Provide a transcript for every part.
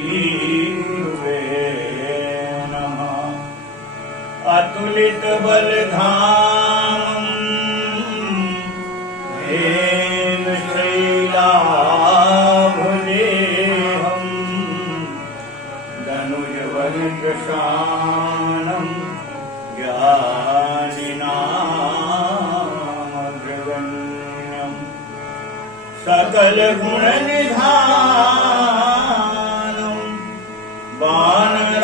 गुरुवे नमः। अतुलित बलधाम हेम शैलाभदेहं धनुजवनकृशानं ज्ञानिनामग्रगण्यं सकलगुणनिधानं वानराणामधीशं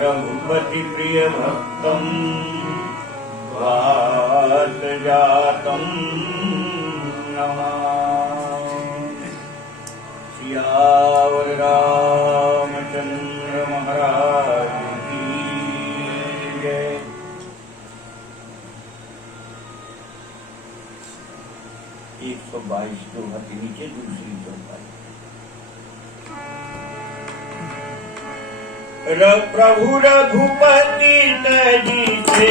रघुपति प्रिय भक्तं वातजातं नमामि। सियावर रामचंद्र महाराज की जय। 122 दोहा के नीचे दूसरी चौपाई। प्रभु रघुपति तजी से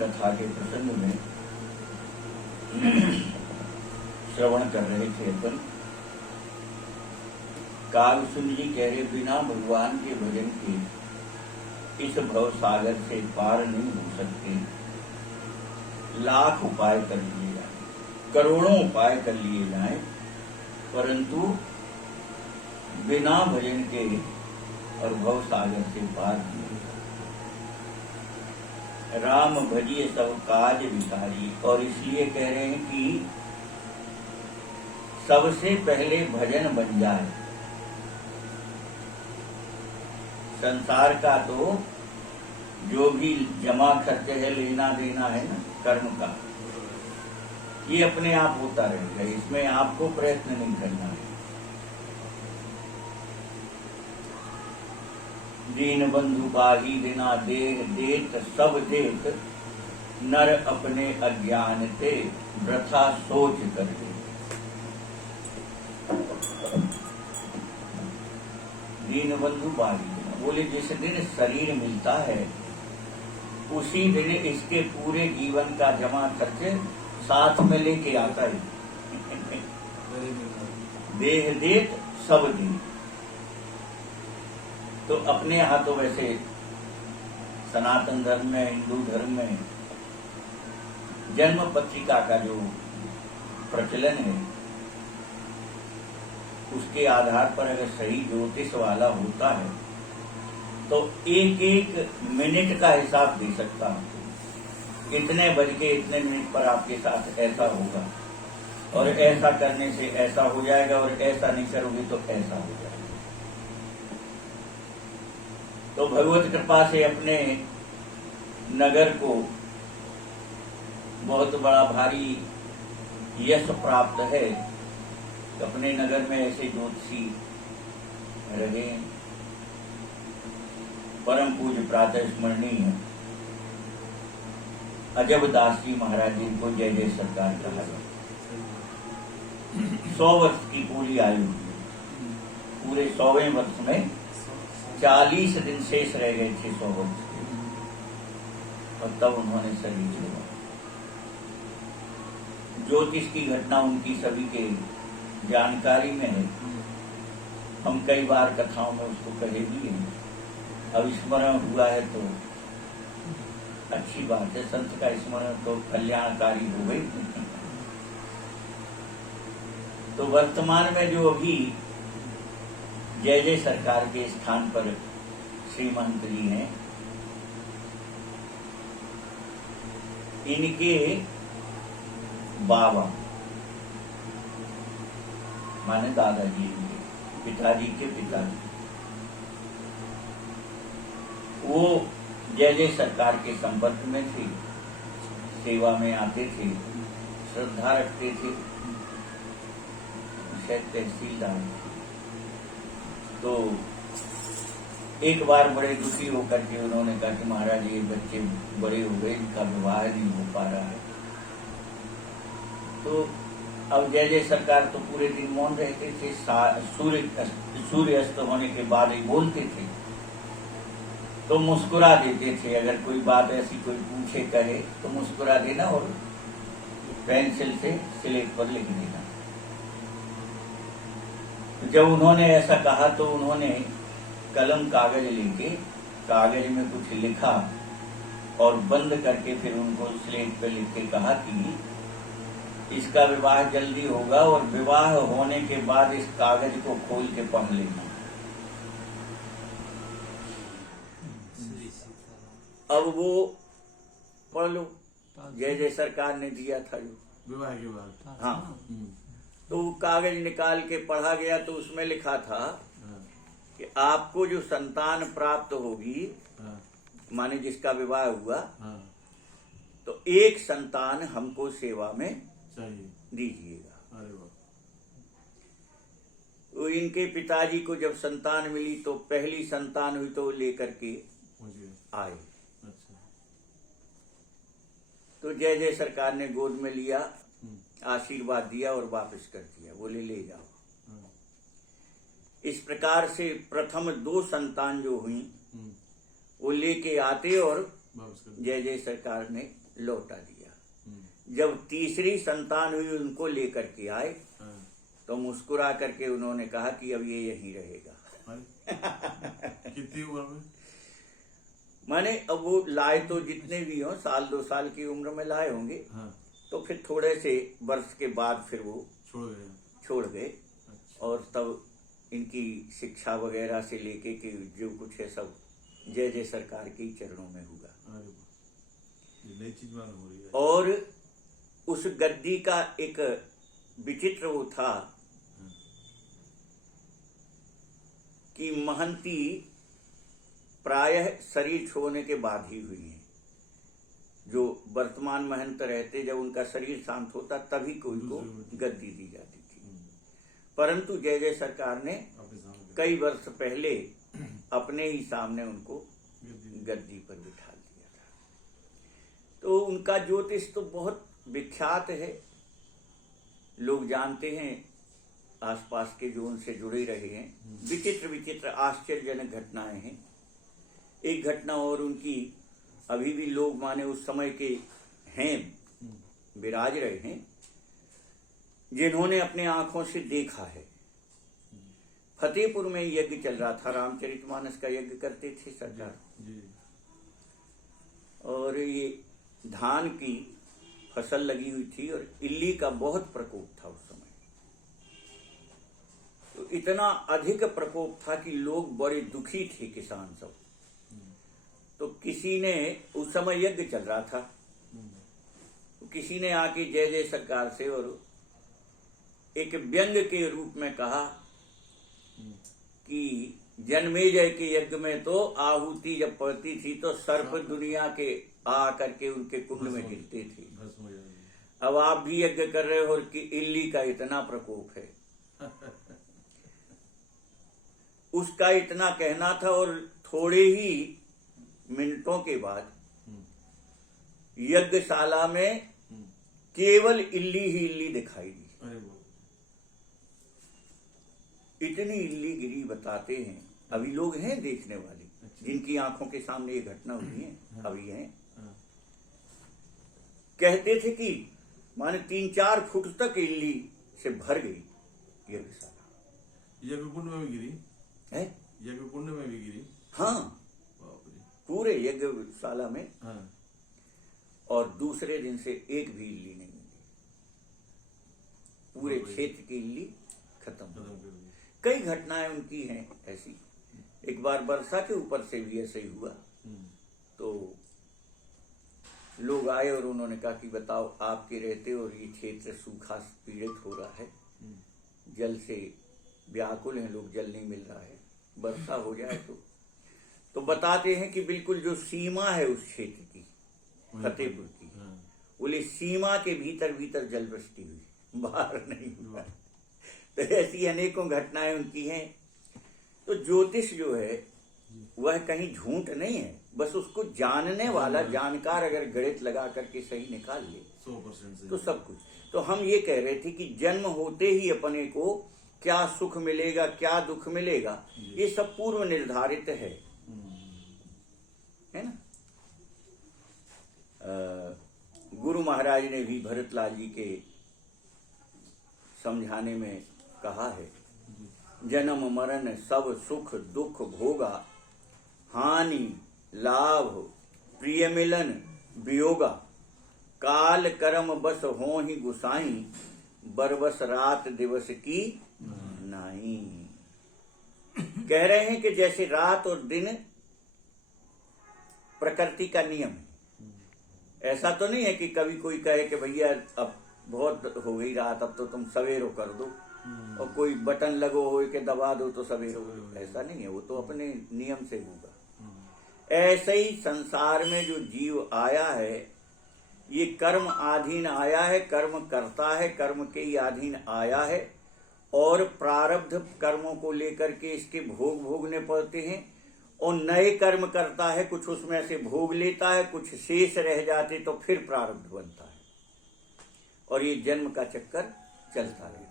कथा के प्रसंग में श्रवण कर रहे थे अपन। कागसुंद जी कह रहे बिना भगवान के भजन के इस भव सागर से पार नहीं हो सकते। लाख उपाय कर लिए जाए, करोड़ों उपाय कर लिए जाए, परंतु बिना भजन के और भव सागर से पार नहीं। राम भजिए सब काज विकारी, और इसलिए कह रहे हैं कि सबसे पहले भजन बन जाए। संसार का तो जो भी जमा खर्च है, लेना देना है ना, कर्म का, ये अपने आप होता रहेगा, इसमें आपको प्रयत्न नहीं करना है। दीन बंधु बाही देना देह देत सब देत, नर अपने अज्ञान ते वृथा सोच कर दे। दीन बंधु बाही देना बोले जिस दिन शरीर मिलता है उसी दिन इसके पूरे जीवन का जमा खर्च साथ में लेके आता है। देह देत सब देत, तो अपने यहाँ तो वैसे सनातन धर्म में, हिंदू धर्म में जन्म पत्रिका का जो प्रचलन है, उसके आधार पर अगर सही ज्योतिष वाला होता है तो एक एक मिनट का हिसाब दे सकता हूं। इतने बज के इतने मिनट पर आपके साथ ऐसा होगा, और ऐसा करने से ऐसा हो जाएगा, और ऐसा नहीं करोगे तो ऐसा हो जाएगा। तो भगवत कृपा से अपने नगर को बहुत बड़ा भारी यश प्राप्त है। तो अपने नगर में ऐसे ज्योतिषी रहे, परम पूज्य प्रातः स्मरणीय अजब दास जी महाराज जी को जय जय सरकार कहा गया। 100 वर्ष की पूरी आयु, पूरे 100वें वर्ष में 40 दिन शेष रह गए थे 100 वर्ष के, और तब उन्होंने शरीर छोड़ा। ज्योतिष की घटना उनकी सभी के जानकारी में है, हम कई बार कथाओं में उसको कहे भी हैं। अब स्मरण हुआ है तो अच्छी बात है, संत का स्मरण तो कल्याणकारी हो गई। तो वर्तमान में जो अभी जय जय सरकार के स्थान पर श्री महंत जी हैं, इनके बाबा माने दादाजी, पिताजी के पिताजी, वो जय जय सरकार के संपर्क में थे, सेवा में आते थे, श्रद्धा रखते थे, शायद तहसीलदार। तो एक बार बड़े दुखी होकर के उन्होंने कहा कि महाराज ये बच्चे बड़े हो गए, इनका विवाह नहीं हो पा रहा है। तो अब जय जय सरकार तो पूरे दिन मौन रहते थे, सूर्य अस्त होने के बाद ही बोलते थे, तो मुस्कुरा देते थे। अगर कोई बात ऐसी कोई पूछे कहे तो मुस्कुरा देना और पेंसिल से स्लेट पर लिख देना। जब उन्होंने ऐसा कहा तो उन्होंने कलम कागज लेके कागज में कुछ लिखा और बंद करके फिर उनको स्लेट पे लिख के कहा कि इसका विवाह जल्दी होगा और विवाह होने के बाद इस कागज को खोल के पढ़ लेना। अब वो पढ़ लो, जय जय सरकार ने दिया था जो विवाह के बाद। हाँ, तो वो कागज निकाल के पढ़ा गया तो उसमें लिखा था कि आपको जो संतान प्राप्त होगी, माने जिसका विवाह हुआ, तो एक संतान हमको सेवा में चाहिए दीजिएगा। अरे वाह। तो इनके पिताजी को जब संतान मिली तो पहली संतान हुई तो वो लेकर के आए। अच्छा। तो जय जय सरकार ने गोद में लिया, आशीर्वाद दिया और वापस कर दिया, बोले ले जाओ। इस प्रकार से प्रथम 2 संतान जो हुई वो लेके आते और जय जय सरकार ने लौटा दिया। जब तीसरी संतान हुई उनको लेकर के आए तो मुस्कुरा करके उन्होंने कहा कि अब ये यहीं रहेगा। कितनी उम्र में? माने अब वो लाए तो जितने भी हो, 1-2 साल की उम्र में लाए होंगे। तो फिर थोड़े से वर्ष के बाद फिर वो छोड़ गए। अच्छा। और तब इनकी शिक्षा वगैरह से लेके कि जो कुछ है सब जय जय सरकार के ही चरणों में हुआ। ये नई चीज मालूम हो रही है। और उस गद्दी का एक विचित्र वो था कि महंती प्रायः शरीर छोड़ने के बाद ही हुई है। जो वर्तमान महंत रहते, जब उनका शरीर शांत होता तभी कोई को गद्दी दी जाती थी। परंतु जय जय सरकार ने कई वर्ष पहले अपने ही सामने उनको गद्दी पर बिठा दिया था। तो उनका ज्योतिष तो बहुत विख्यात है, लोग जानते हैं, आसपास के जो उनसे जुड़े रहे हैं। विचित्र विचित्र आश्चर्यजनक घटनाएं हैं। एक घटना और उनकी अभी भी लोग माने उस समय के हैं, विराज रहे हैं, जिन्होंने अपने आंखों से देखा है। फतेहपुर में यज्ञ चल रहा था, रामचरितमानस का यज्ञ करते थे सरकार। और ये धान की फसल लगी हुई थी और इल्ली का बहुत प्रकोप था उस समय। तो इतना अधिक प्रकोप था कि लोग बड़े दुखी थे, किसान सब। तो किसी ने, उस समय यज्ञ चल रहा था, तो किसी ने आके जय जय सरकार से और एक व्यंग के रूप में कहा कि जन्मेजय के यज्ञ में तो आहुति जब पड़ती थी तो सर्प दुनिया के आ करके उनके कुंड में गिरते थे। अब आप भी यज्ञ कर रहे हो और कि इल्ली का इतना प्रकोप है। उसका इतना कहना था और थोड़े ही मिनटों के बाद यज्ञशाला में केवल इल्ली ही इल्ली दिखाई दी। इतनी इल्ली गिरी, बताते हैं अभी लोग हैं देखने वाले, जिनकी आंखों के सामने ये घटना हुई है, अभी हैं। कहते थे कि माने 3-4 फुट तक इल्ली से भर गई यज्ञशाला यज्ञ कुंड में भी गिरी, है। यज्ञ कुंड में भी गिरी। हाँ, बाप रे। पूरे यज्ञशाला में। हाँ। और दूसरे दिन से एक भी इल्ली नहीं मिली, पूरे क्षेत्र की इल्ली खत्म हो खत्म गई। कर दिया। कई घटनाएं उनकी हैं ऐसी। एक बार वर्षा के ऊपर से भी ऐसे ही हुआ। तो लोग आए और उन्होंने कहा कि बताओ, आपके रहते और ये क्षेत्र सूखा पीड़ित हो रहा है, जल से व्याकुल हैं लोग, जल नहीं मिल रहा है, वर्षा हो जाए तो बताते हैं कि बिल्कुल जो सीमा है उस क्षेत्र की, फतेहपुर की, बोले सीमा के भीतर भीतर जल वृष्टि हुई, बाहर नहीं हुआ। तो ऐसी अनेकों घटनाएं उनकी हैं। तो ज्योतिष जो है वह कहीं झूठ नहीं है, बस उसको जानने वाला जानकार अगर गणित लगा करके सही निकाल ले 100% से तो सब कुछ। तो हम ये कह रहे थे कि जन्म होते ही अपने को क्या सुख मिलेगा, क्या दुख मिलेगा, ये सब पूर्व निर्धारित है ना। गुरु महाराज ने भी भरतलाल जी के समझाने में कहा है, जन्म मरण सब सुख दुख भोगा, हानि लाभ प्रिय मिलन वियोगा, काल कर्म बस हो ही गुसाई, बरबस रात दिवस की नाई। कह रहे हैं कि जैसे रात और दिन प्रकृति का नियम है। ऐसा तो नहीं है कि कभी कोई कहे कि भैया अब बहुत हो गई रात, अब तो तुम सवेरो कर दो, और कोई बटन लगो हो के दबा दो तो सवेरो। ऐसा नहीं है, वो तो अपने नियम से होगा। ऐसे ही संसार में जो जीव आया है ये कर्म अधीन आया है, कर्म करता है, कर्म के ही अधीन आया है, और प्रारब्ध कर्मों को लेकर के इसके भोग भोगने पड़ते हैं, और नए कर्म करता है, कुछ उसमें से भोग लेता है, कुछ शेष रह जाते तो फिर प्रारब्ध बनता है, और ये जन्म का चक्कर चलता रहता है।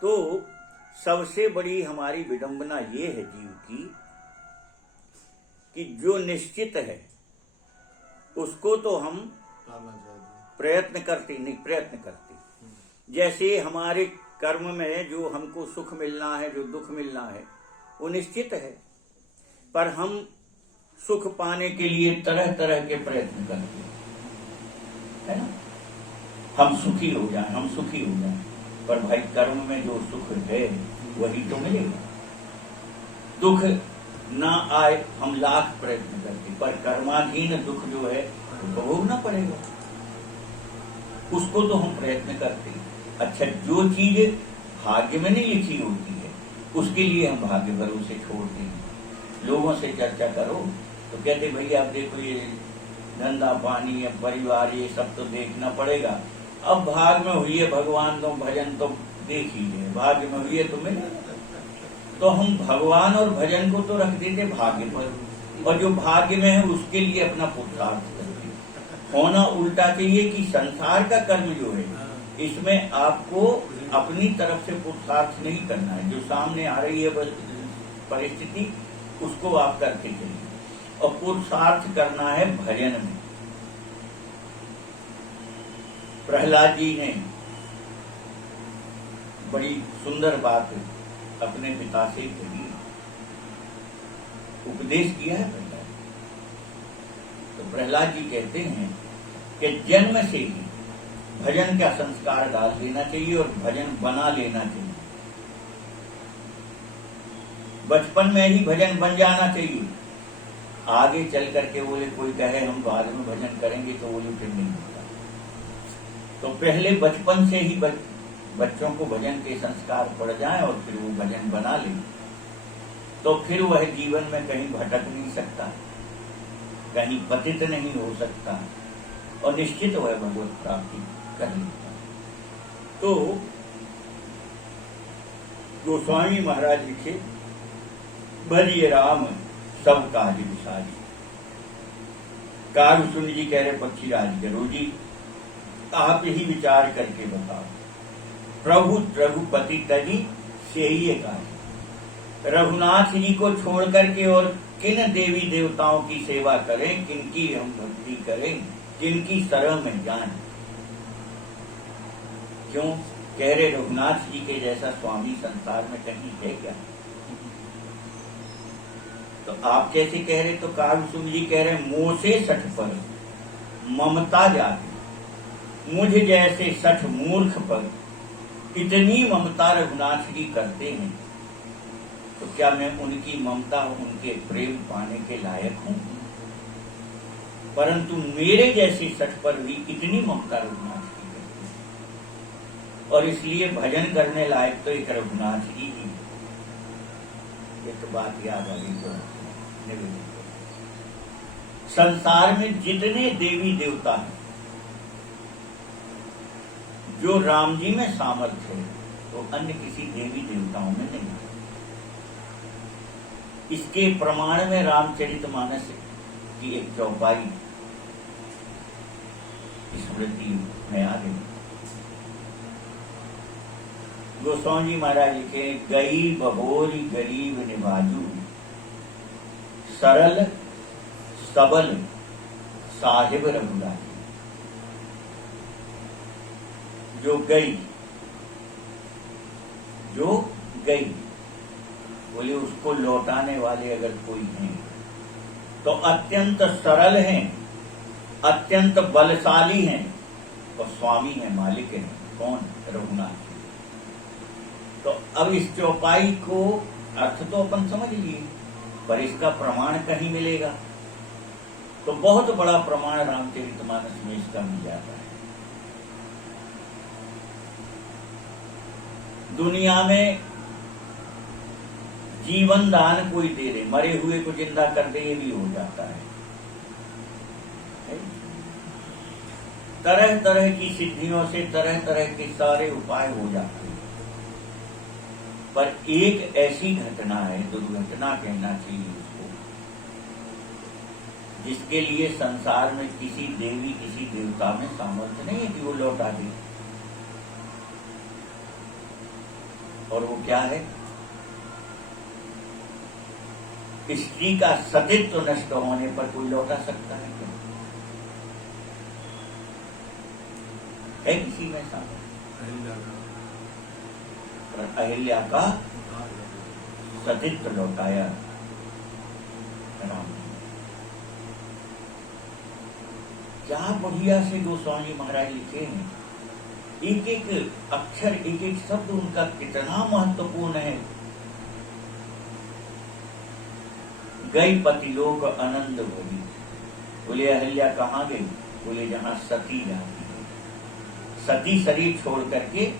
तो सबसे बड़ी हमारी विडंबना ये है जीव की कि जो निश्चित है उसको तो हम टालना चाहिए। प्रयत्न करते। जैसे हमारे कर्म में जो हमको सुख मिलना है, जो दुख मिलना है, वो निश्चित है, पर हम सुख पाने के लिए तरह तरह के प्रयत्न करते हैं, है ना। हम सुखी हो जाएं, पर भाई कर्म में जो सुख है वही तो मिलेगा। दुख ना आए हम लाख प्रयत्न करते, पर कर्माधीन दुख जो है उसको भोगना पड़ेगा, उसको तो हम प्रयत्न करते हैं। अच्छा, जो चीज भाग्य में नहीं लिखी होती है उसके लिए हम भाग्य भरोसे छोड़ते हैं। लोगों से चर्चा करो तो कहते भैया अब देखो ये धंधा पानी या परिवार ये सब तो देखना पड़ेगा, अब भाग में हुई है भगवान तो भजन तो देख ही ले, भाग्य में हुई है तो मिलेगा। तो हम भगवान और भजन को तो रख देते भाग्य पर, और जो भाग्य में है उसके लिए अपना पुरुषार्थ करते। होना उल्टा चाहिए कि संसार का कर्म जो है इसमें आपको अपनी तरफ से पुरुषार्थ नहीं करना है, जो सामने आ रही है परिस्थिति उसको आप करके चलिए, और पुरुषार्थ करना है भजन में। प्रहलाद जी ने बड़ी सुंदर बात अपने पिता से कही, उपदेश किया है प्रहलाद। तो प्रहलाद जी कहते हैं कि जन्म से ही भजन का संस्कार डाल देना चाहिए और भजन बना लेना चाहिए। बचपन में ही भजन बन जाना चाहिए। आगे चल करके बोले कोई कहे हम बाद में भजन करेंगे तो बोले फिर नहीं होगा। तो पहले बचपन से ही बच्चों को भजन के संस्कार पड़ जाएं और फिर वो भजन बना ले, तो फिर वह जीवन में कहीं भटक नहीं सकता, कहीं पतित नहीं हो सकता, और निश्चित वह भगवत प्राप्ति कर लेता। तो गोस्वामी महाराज लिखे, भजिए राम सब काज विसारी। कारू सुन जी कह रहे पक्षीराज करो जी, आप ही विचार करके बताओ। प्रभु रघुपति तजी से ही काज। रघुनाथ जी को छोड़ करके और किन देवी देवताओं की सेवा करें, किनकी हम भक्ति करें, किनकी शरण में जाएं। क्यों? कह रहे रघुनाथ जी के जैसा स्वामी संसार में कहीं है क्या? तो आप कैसे कह रहे? तो कालसुम जी कह रहे मोह से सठ पर ममता जाती, मुझ जैसे सठ मूर्ख पर इतनी ममता रघुनाथ जी करते हैं, तो क्या मैं उनकी ममता, उनके प्रेम पाने के लायक हूं? परंतु मेरे जैसे सठ पर भी इतनी ममता रघुनाथ जी करते हैं, और इसलिए भजन करने लायक तो एक रघुनाथ जी ही। एक बात याद आ गई तो निवेदन करो। संसार में जितने देवी देवता हैं, जो राम जी में सामर्थ्य है, तो अन्य किसी देवी देवताओं में नहीं। इसके प्रमाण में रामचरितमानस की एक चौपाई स्मृति में आ गई। गोस्वामी जी महाराज लिखे, गई बहोरी गरीब निभाजू, सरल सबल साहिब रघुराई। जो गई, जो गई, बोले उसको लौटाने वाले अगर कोई हैं तो अत्यंत सरल हैं, अत्यंत बलशाली हैं, और स्वामी है, मालिक है। कौन? रघुनाथ। तो अब इस चौपाई को अर्थ तो अपन समझ लिए, पर इसका प्रमाण कहीं मिलेगा? तो बहुत बड़ा प्रमाण रामचरितमानस में इसका मिल जाता है। दुनिया में जीवन दान कोई दे दे, मरे हुए को जिंदा कर दे, ये भी हो जाता है। तरह तरह की सिद्धियों से तरह तरह के सारे उपाय हो जाते हैं, पर एक ऐसी घटना है, दुर्घटना कहना चाहिए उसको, जिसके लिए संसार में किसी देवी किसी देवता में सामर्थ्य नहीं है कि वो लौटा दे। और वो क्या है? स्त्री का सतीत्व नष्ट होने पर कोई लौटा सकता है क्या? है किसी में सामर्थ्य? अहिल्या का सतीत्व लौटाया राम। क्या बढ़िया से गोस्वामी महाराज लिखे हैं, एक एक अक्षर, एक एक शब्द उनका कितना महत्वपूर्ण है। गई पतिलोक आनंद भरी। बोले अहिल्या कहाँ गई? बोले जहां सती जाती है। सती शरीर छोड़ करके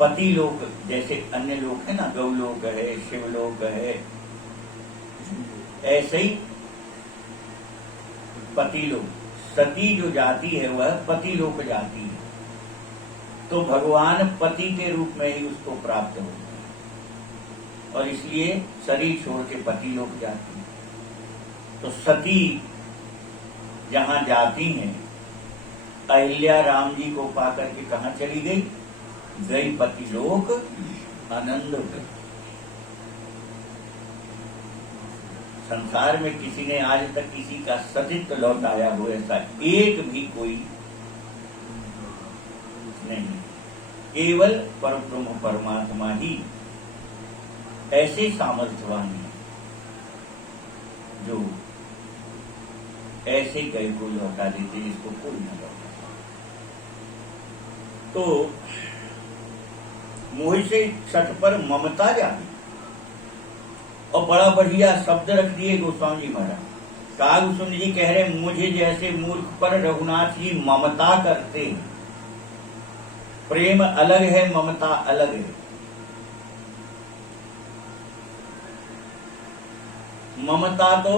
पति लोक, जैसे अन्य लोक है ना, गौलोक है, शिवलोक है, ऐसे ही पति लोक, सती जो जाती है वह पति लोक जाती है। तो भगवान पति के रूप में ही उसको प्राप्त होता है, और इसलिए शरीर छोड़ के पति लोक जाती है। तो सती जहां जाती हैं, अहिल्या राम जी को पाकर के कहां चली गई? गई पति लोक आनंद गई। संसार में किसी ने आज तक किसी का सतीत्व लौटाया हो ऐसा एक भी कोई नहीं। केवल परब्रह्म परमात्मा ही ऐसे सामर्थ्यवान है जो ऐसे गए को लौटा देते जिसको कोई न लौटा। तो मोह से सठ पर ममता जाती, और बड़ा बढ़िया शब्द रख दिए गोस्वामी जी महाराज। कालसुम जी कह रहे मुझे जैसे मूर्ख पर रघुनाथ जी ममता करते हैं। प्रेम अलग है, ममता अलग है। ममता तो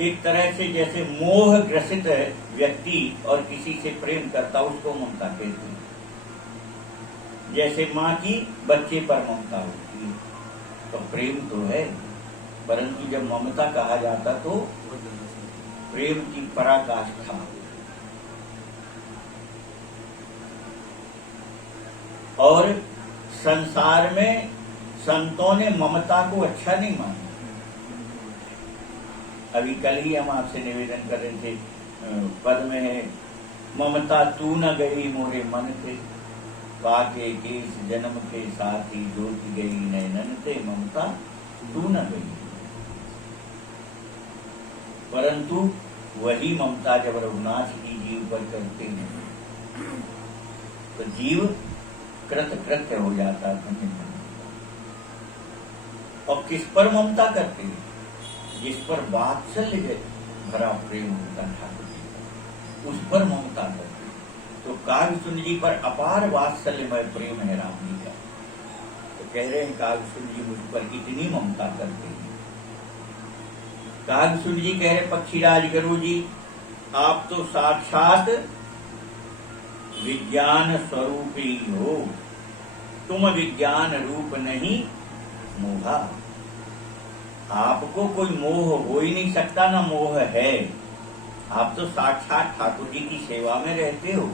एक तरह से जैसे मोह ग्रसित व्यक्ति और किसी से प्रेम करता, उसको ममता कहते हैं। जैसे माँ की बच्चे पर ममता होती है, तो प्रेम तो है, परंतु जब ममता कहा जाता तो प्रेम की पराकाष्ठा। और संसार में संतों ने ममता को अच्छा नहीं माना। अभी कल ही हम आपसे निवेदन कर रहे थे, पद में है ममता तू न गई मोरे मन थे। पाके के इस जन्म के साथ ही जोत गई नैनन ते ममता तू न गई। परंतु वही ममता जब रघुनाथ जी जीव पर करते हैं तो जीव कृतकृत्य हो जाता है। और किस पर ममता करते हैं? जिस पर वात्सल्य भरा प्रेम होता ठाकुर जी का, उस पर ममता करते हैं। तो काव्यसुंद जी पर अपार वात्सल्यमय प्रेम है राम जी का। तो कह रहे हैं काव्यसुंद जी मुझ पर इतनी ममता करते हैं। काव्यसुंद जी कह रहे पक्षीराज गुरु जी आप तो साक्षात विज्ञान स्वरूप ही हो, तुम विज्ञान रूप नहीं मोहा। आपको कोई मोह हो ही नहीं सकता, ना मोह है। आप तो साक्षात ठाकुर जी की सेवा में रहते हो,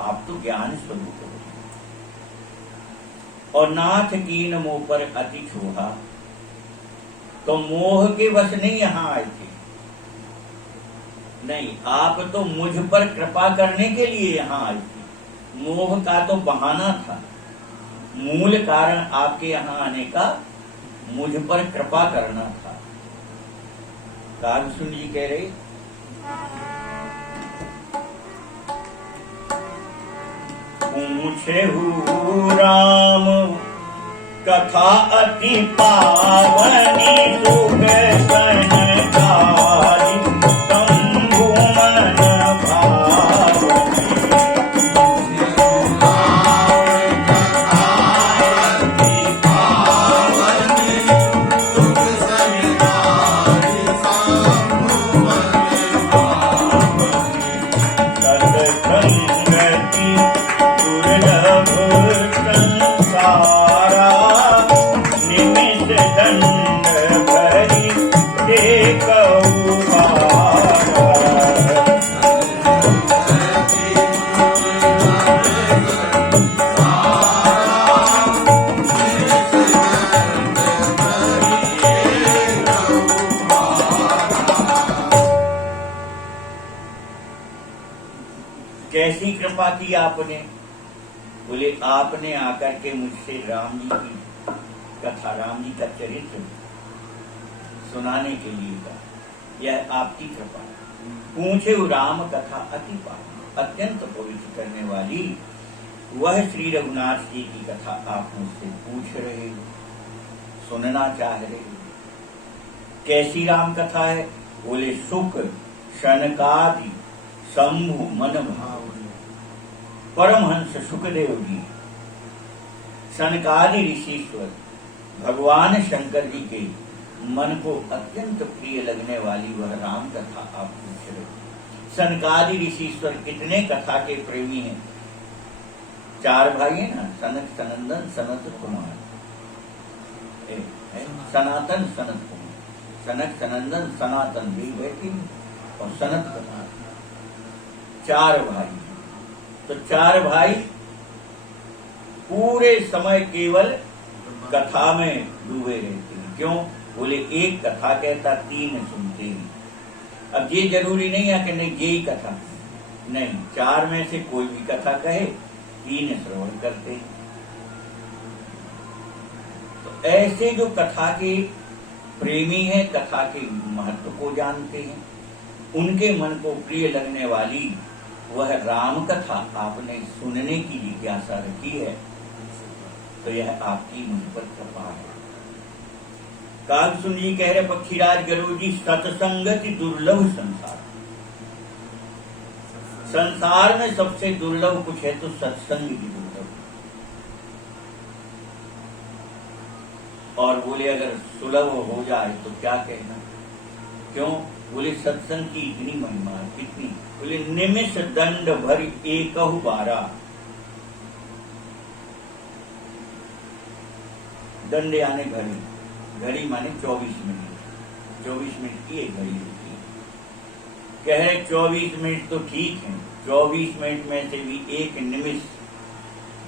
आप तो ज्ञान स्वरूप हो। और नाथ कीन मोह पर अति छोहा, तो मोह के वश नहीं यहां आए थे। नहीं, आप तो मुझ पर कृपा करने के लिए यहां आए थे। मोह का तो बहाना था, मूल कारण आपके यहां आने का मुझ पर कृपा करना था। काव्यसुंद जी कह रहे पूछे राम कथा अति पावनी सुख सनकारि शंभु मन भावनी। कैसी कृपा की आपने? बोले आपने आकर के मुझसे राम जी की कथा, राम जी का चरित्र सुनाने के लिए कहा। यह आपकी कृपा। पूछे राम कथा अति पावनी, अत्यंत पवित्र करने वाली वह श्री रघुनाथ जी की कथा आप मुझसे पूछ रहे हो, सुनना चाह रहे हो। कैसी राम कथा है? बोले सुख शनकादि शंभु मन भावनी। परमहंस सुखदेव जी, सनकादि ऋषिश्वर भगवान शंकर जी के मन को अत्यंत प्रिय लगने वाली वह राम कथा आप पूछ रहे। सनकादि ऋषिश्वर कितने कथा के प्रेमी हैं? 4 भाई है ना, सनक सनंदन सनत कुमार, सनातन सनत कुमार, सनक सनंदन सनातन भी बैठी और सनत कुमार, 4 भाई। तो 4 भाई पूरे समय केवल कथा में डूबे रहते हैं। क्यों? बोले एक कथा कहता 3 सुनते हैं। अब ये जरूरी नहीं है कि नहीं यही कथा, नहीं, 4 में से कोई भी कथा कहे 3 श्रवण करते हैं। तो ऐसे जो कथा के प्रेमी हैं, कथा के महत्व को जानते हैं, उनके मन को प्रिय लगने वाली वह राम कथा आपने सुनने की जिज्ञासा रखी है, तो यह आपकी मुझ पर कृपा है। काव्यसुंद जी कह रहे पक्षीराज गुरु जी सत्संगति दुर्लभ संसार। संसार में सबसे दुर्लभ कुछ है तो सत्संग भी दुर्लभ। और बोले अगर सुलभ हो जाए तो क्या कहना। क्यों? बोले सत्संग की इतनी महिमा, कितनी। बोले निमिष दंड भर एकहु बारा। दंड यानी घड़ी, घड़ी माने 24 मिनट, 24 मिनट की एक घड़ी होती है। कह रहे 24 मिनट तो ठीक है, 24 मिनट में से भी एक निमिष,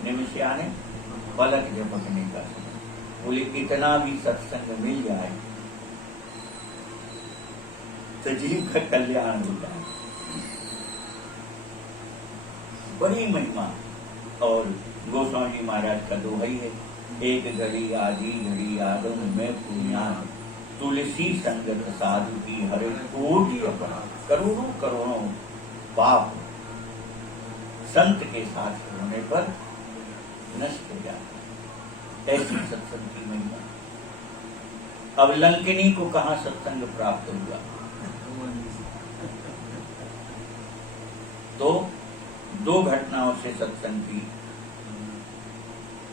निमिष यानी पलक झपकने का समय। बोले इतना भी सत्संग मिल जाए तो जीव का कल्याण हो जाए। बड़ी महिमा। और गोस्वामी जी महाराज का दोहाई है, एक घड़ी आदि घड़ी आदम में पुण्यान, तुलसी संगत साधु की हरे कोटि अपराध। करोड़ों करोड़ों पाप संत के साथ होने पर नष्ट हो जाते। ऐसी सत्संग की महिमा। अब लंकिनी को कहां सत्संग प्राप्त हुआ? तो दो घटनाओं से सत्संग की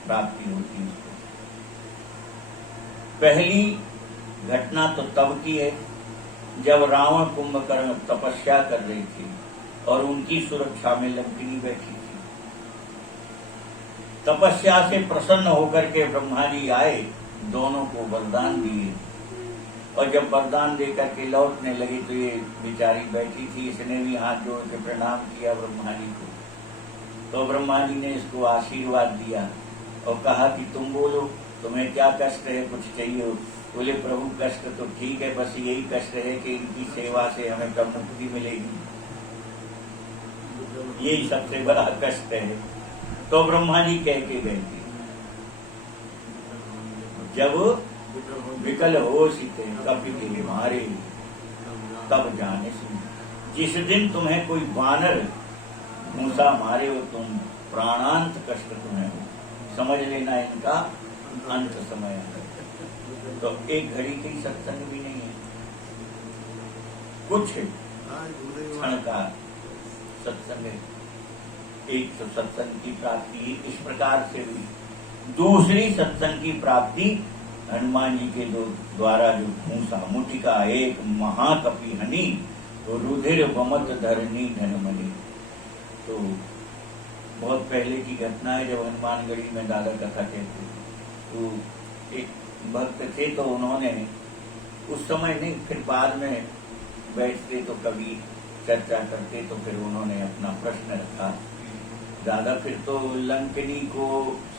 प्राप्ति होती है। पहली घटना तो तब की है जब रावण कुंभकर्ण तपस्या कर रही थी और उनकी सुरक्षा में लंकिनी बैठी थी। तपस्या से प्रसन्न होकर के ब्रह्मा जी आए, दोनों को वरदान दिए, और जब वरदान देकर के लौटने लगे तो ये बेचारी बैठी थी, इसने भी हाथ जोड़ के प्रणाम किया ब्रह्मा जी को। तो ब्रह्मा जी ने इसको आशीर्वाद दिया और कहा कि तुम बोलो, तुम्हें क्या कष्ट है, कुछ चाहिए हो? बोले प्रभु कष्ट तो ठीक है, बस यही कष्ट है कि इनकी सेवा से हमें कब मुक्ति मिलेगी, यही सबसे बड़ा कष्ट है। तो ब्रह्मा जी कह के गए थे, जब विकल हो सीते कपि के मारे तब जाने सुन। जिस दिन तुम्हें कोई वानर मूसा मारे हो तुम, प्राणांत कष्ट तुम्हें हो, समझ लेना इनका अंत समय है। तो एक घड़ी की सत्संग भी नहीं है, कुछ क्षण का सत्संग है। एक तो सत्संग की प्राप्ति इस प्रकार से हुई। दूसरी सत्संग की प्राप्ति हनुमान जी के द्वारा जो मूसा मुठिका एक महाकपि हनी, तो रुधिर बमत धरनी धनमणि। तो बहुत पहले की घटना है, जब हनुमानगढ़ी में दादा कथा कहते तो एक भक्त थे, तो उन्होंने उस समय नहीं, फिर बाद में बैठते तो कभी चर्चा करते, तो फिर उन्होंने अपना प्रश्न रखा, दादा फिर तो लंकिनी को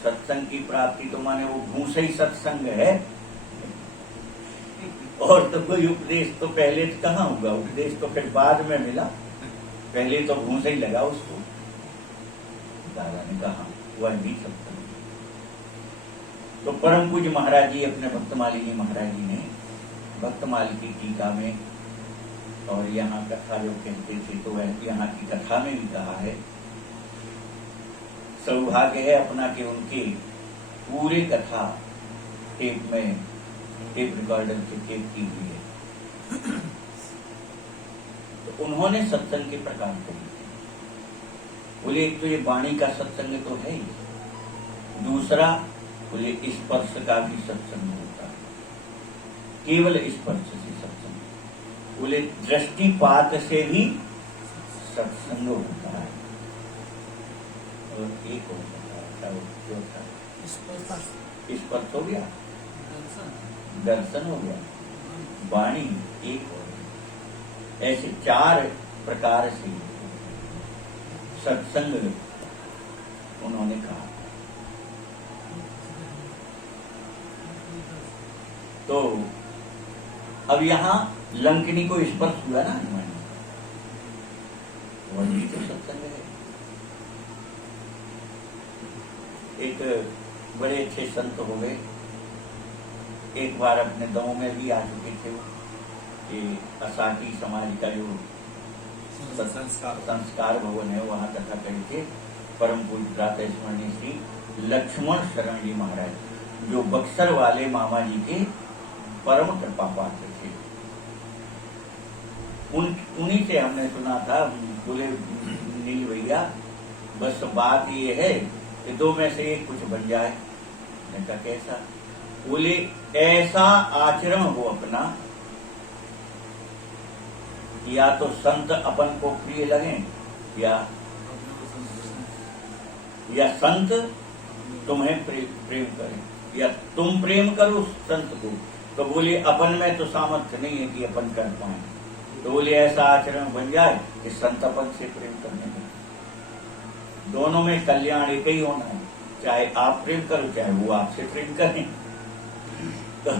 सत्संग की प्राप्ति तो माने वो घूसे ही सत्संग है, और तो कोई उपदेश तो पहले कहाँ होगा, उपदेश तो फिर बाद में मिला, पहले तो घूसे ही लगा उसको। दादा ने कहा वह नहीं सत्संग। तो परम पूज्य महाराज जी अपने भक्तमालिनी महाराज जी ने भक्तमाल की टीका में और यहाँ कथा जो कहते थे, तो वह यहाँ की कथा में भी कहा है, सौभाग्य है अपना कि उनकी पूरी कथा टेप में, टेप रिकॉर्डर से टेप की हुई है। तो उन्होंने सत्संग के प्रकार कहे, बोले एक तो ये वाणी का सत्संग तो है ही, दूसरा बोले स्पर्श का भी सत्संग होता है, केवल स्पर्श से सत्संग, बोले दृष्टिपात से भी सत्संग होता है, और एक होता है स्पर्श हो गया, दर्शन हो गया, वाणी एक हो गया। ऐसे चार प्रकार से सत्संग उन्होंने कहा। तो अब यहां लंकिनी को स्पर्श हुआ ना हनुमान, वही तो सत्संग है। एक बड़े अच्छे संत हो गए, एक बार अपने गांव में भी आ चुके थे वो, कि असाटी समाज का जो संस्कार भवन है वहां कथा कही थे परम पूज्य प्रातः स्मरणीय श्री लक्ष्मण शरण जी महाराज, जो बक्सर वाले मामा जी के परम कृपा पात्र थे। उन्हीं से हमने सुना था, बोले नील भैया बस बात ये है कि दो में से एक कुछ बन जाए। मैंने कहा कैसा? बोले ऐसा आचरण हो अपना, या तो संत अपन को प्रिय लगे, या संत तुम्हें प्रेम करें, या तुम प्रेम करो संत को। तो बोले अपन में तो सामर्थ्य नहीं है कि अपन कर पाए, तो बोले ऐसा आचरण बन जाए कि संत अपन से प्रेम करने में, दोनों में कल्याण एक ही होना है, चाहे आप प्रेम करो चाहे वो आपसे प्रेम करें। तो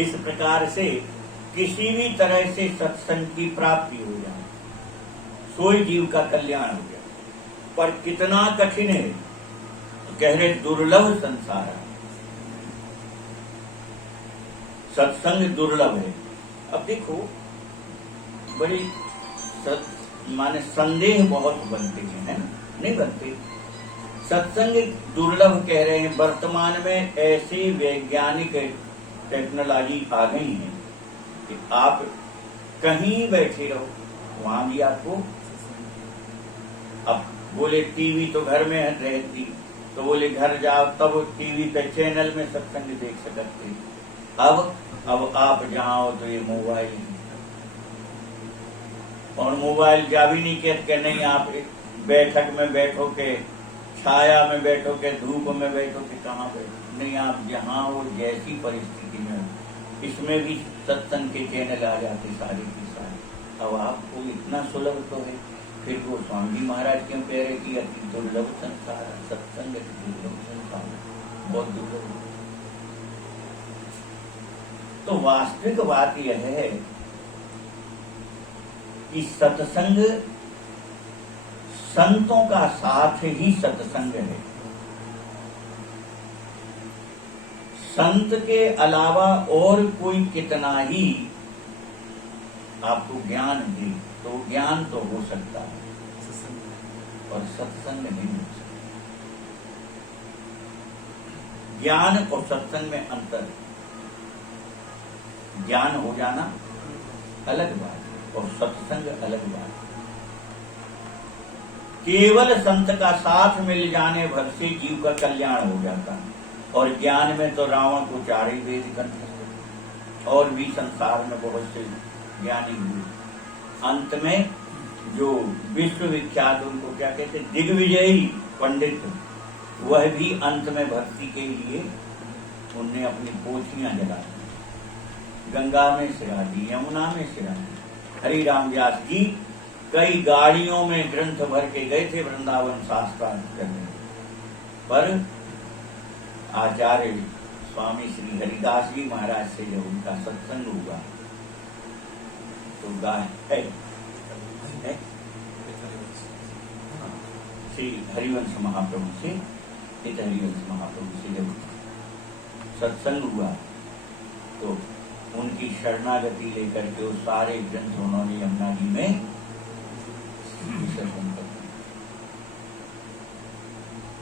इस प्रकार से किसी भी तरह से सत्संग की प्राप्ति हो जाए, सोई जीव का कल्याण हो जाए। पर कितना कठिन है, कह रहे दुर्लभ संसार है, सत्संग दुर्लभ है। अब देखो बड़ी माने संदेह बहुत बनते हैं, है ना? नहीं बनते। सत्संग दुर्लभ कह रहे हैं। वर्तमान में ऐसी वैज्ञानिक टेक्नोलॉजी आ गई है कि आप कहीं बैठे रहो वहां भी आपको, अब बोले टीवी तो घर में रहती, तो बोले घर जाओ तब टीवी पे चैनल में सत्संग देख सकते। अब आप जहां हो तो ये मोबाइल, और मोबाइल जा भी नहीं कहते, नहीं आप बैठक में बैठो के, छाया में बैठो के, धूप में बैठो के, कहाँ बैठो, नहीं आप जहां हो जैसी परिस्थिति में हो, इसमें भी सत्संग के चैनल आ जाते सारे की सारे। अब आपको इतना सुलभ तो है, फिर वो स्वामी महाराज क्यों कह रहे कि अति दुर्लभ संसार है, सत्संग दुर्लभ संसार है, बहुत दुर्लभ। तो वास्तविक बात यह है कि सत्संग संतों का साथ ही सत्संग है। संत के अलावा और कोई कितना ही आपको ज्ञान दे, तो ज्ञान तो हो सकता है और सत्संग नहीं हो सकता। ज्ञान और सत्संग में अंतर है। ज्ञान हो जाना अलग बात है और सत्संग अलग बात है। केवल संत का साथ मिल जाने भर से जीव का कल्याण हो जाता है, और ज्ञान में तो रावण को 4 ही वेद कंठ, और भी संसार में बहुत से ज्ञानी हुए। अंत में जो विश्वविख्यात, उनको क्या कहते, दिग्विजयी पंडित, वह भी अंत में भक्ति के लिए उनने अपनी पोथियां जला दी, गंगा में सिरा दी, यमुना में सिरा दी। हरिराम व्यास जी कई गाड़ियों में ग्रंथ भर के गए थे वृंदावन शास्त्रार्थ करने, पर आचार्य स्वामी श्री हरिदास जी महाराज से जब उनका सत्संग हुआ तो गाय श्री हरिवंश महाप्रभु से, हरिवंश महाप्रभु से जब सत्संग हुआ तो उनकी शरणागति लेकर के वो सारे ग्रंथ उन्होंने यमुना जी में विसर्जन कर दिया।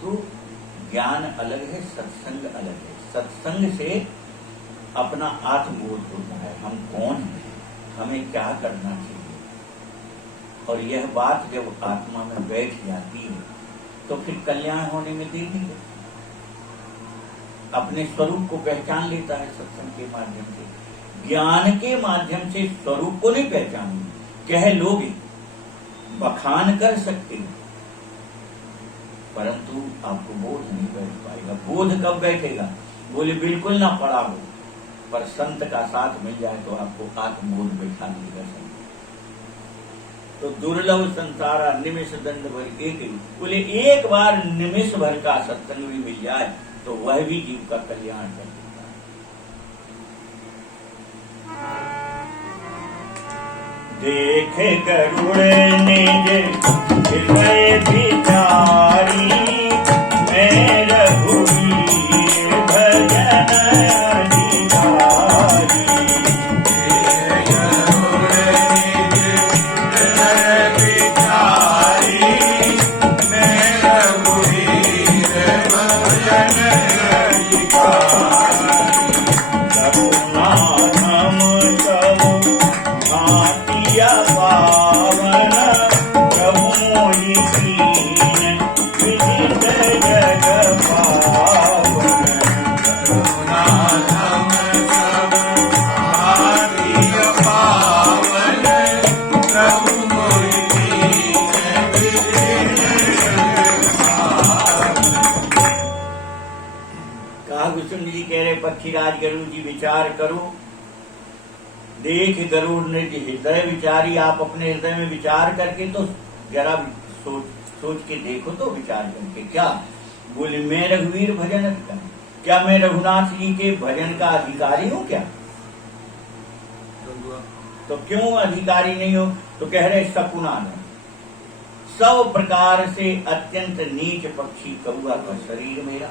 तो ज्ञान अलग है, सत्संग अलग है। सत्संग से अपना आत्मबोध होता है, हम कौन हैं, हमें क्या करना चाहिए, और यह बात जब आत्मा में बैठ जाती है तो फिर कल्याण होने में देर नहीं है। अपने स्वरूप को पहचान लेता है सत्संग के माध्यम से। ज्ञान के माध्यम से स्वरूप को नहीं पहचानेंगे, कह लोगे, बखान कर सकते हैं, परंतु आपको बोध नहीं बैठ पाएगा। बोध कब बैठेगा, बोले बिल्कुल ना पड़ा हो, पर संत का साथ मिल जाए तो आपको आत्मबोध बैठा देगा। तो दुर्लभ संसारा निमिष दंड भर एक, बोले एक बार निमिष भर का सत्संग भी मिल जाए तो वह भी जीव का कल्याण कर देता है। देखे गरुड़ निज हृदय विचारी, मैं रघुवीर भजन अधिकारी। पक्षीराज गरुड़ जी विचार करो, देख गरुड़ ने हृदय विचारी। आप अपने हृदय में विचार करके तो जरा सोच के देखो, तो विचार करके क्या बोले, मैं रघुवीर भजन अधिकारी, क्या मैं रघुनाथ जी के भजन का अधिकारी हूँ क्या? तो क्यों अधिकारी नहीं हो? तो कह रहे सकुना नहीं, सब प्रकार से अत्यंत नीच पक्षी कौआ का शरीर मेरा,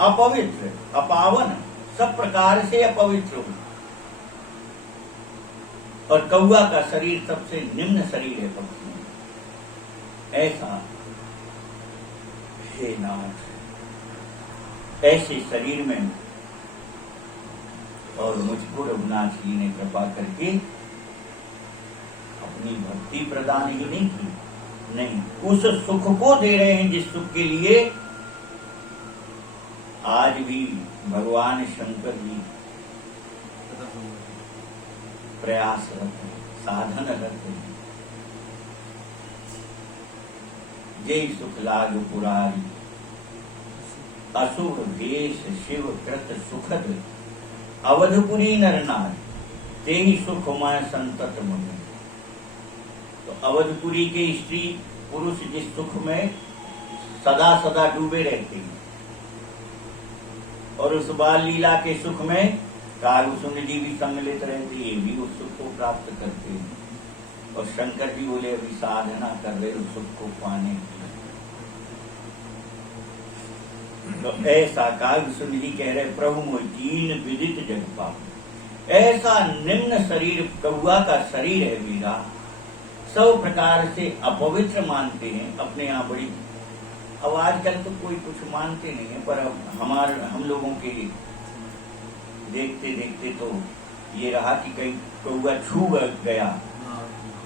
अपवित्र अपावन, सब प्रकार से अपवित्र हूं, और कौआ का शरीर सबसे निम्न शरीर है पक्षी में। ऐसा हे नाथ, ऐसे शरीर में और मुझको रघुनाथ जी ने कृपा करके अपनी भक्ति प्रदान ही नहीं की, नहीं, उस सुख को दे रहे हैं जिस सुख के लिए आज भी भगवान शंकर जी प्रयासरत है, साधनरत है। जय सुख लाग पुरारी, असुर वेश शिव कृत सुखद, अवधपुरी नर नार, तेहि सुखमय संतत मुनि। तो अवधपुरी के स्त्री पुरुष जिस सुख में सदा सदा डूबे रहते हैं, और उस बाल लीला के सुख में कालसुन जी भी सम्मिलित रहते हैं, भी उस सुख को प्राप्त करते हैं। और शंकर जी बोले अभी साधना कर रहे उस सुख को पाने की। तो ऐसा कालसुन जी कह रहे प्रभु मोहि दीन विदित जग पावु। ऐसा निम्न शरीर कौआ का शरीर है मेरा, सब प्रकार से अपवित्र मानते हैं अपने यहाँ बड़ी। अब आजकल तो कोई कुछ मानते नहीं है, पर अब हम लोगों के देखते देखते तो ये रहा कि कहीं कौआ छू गया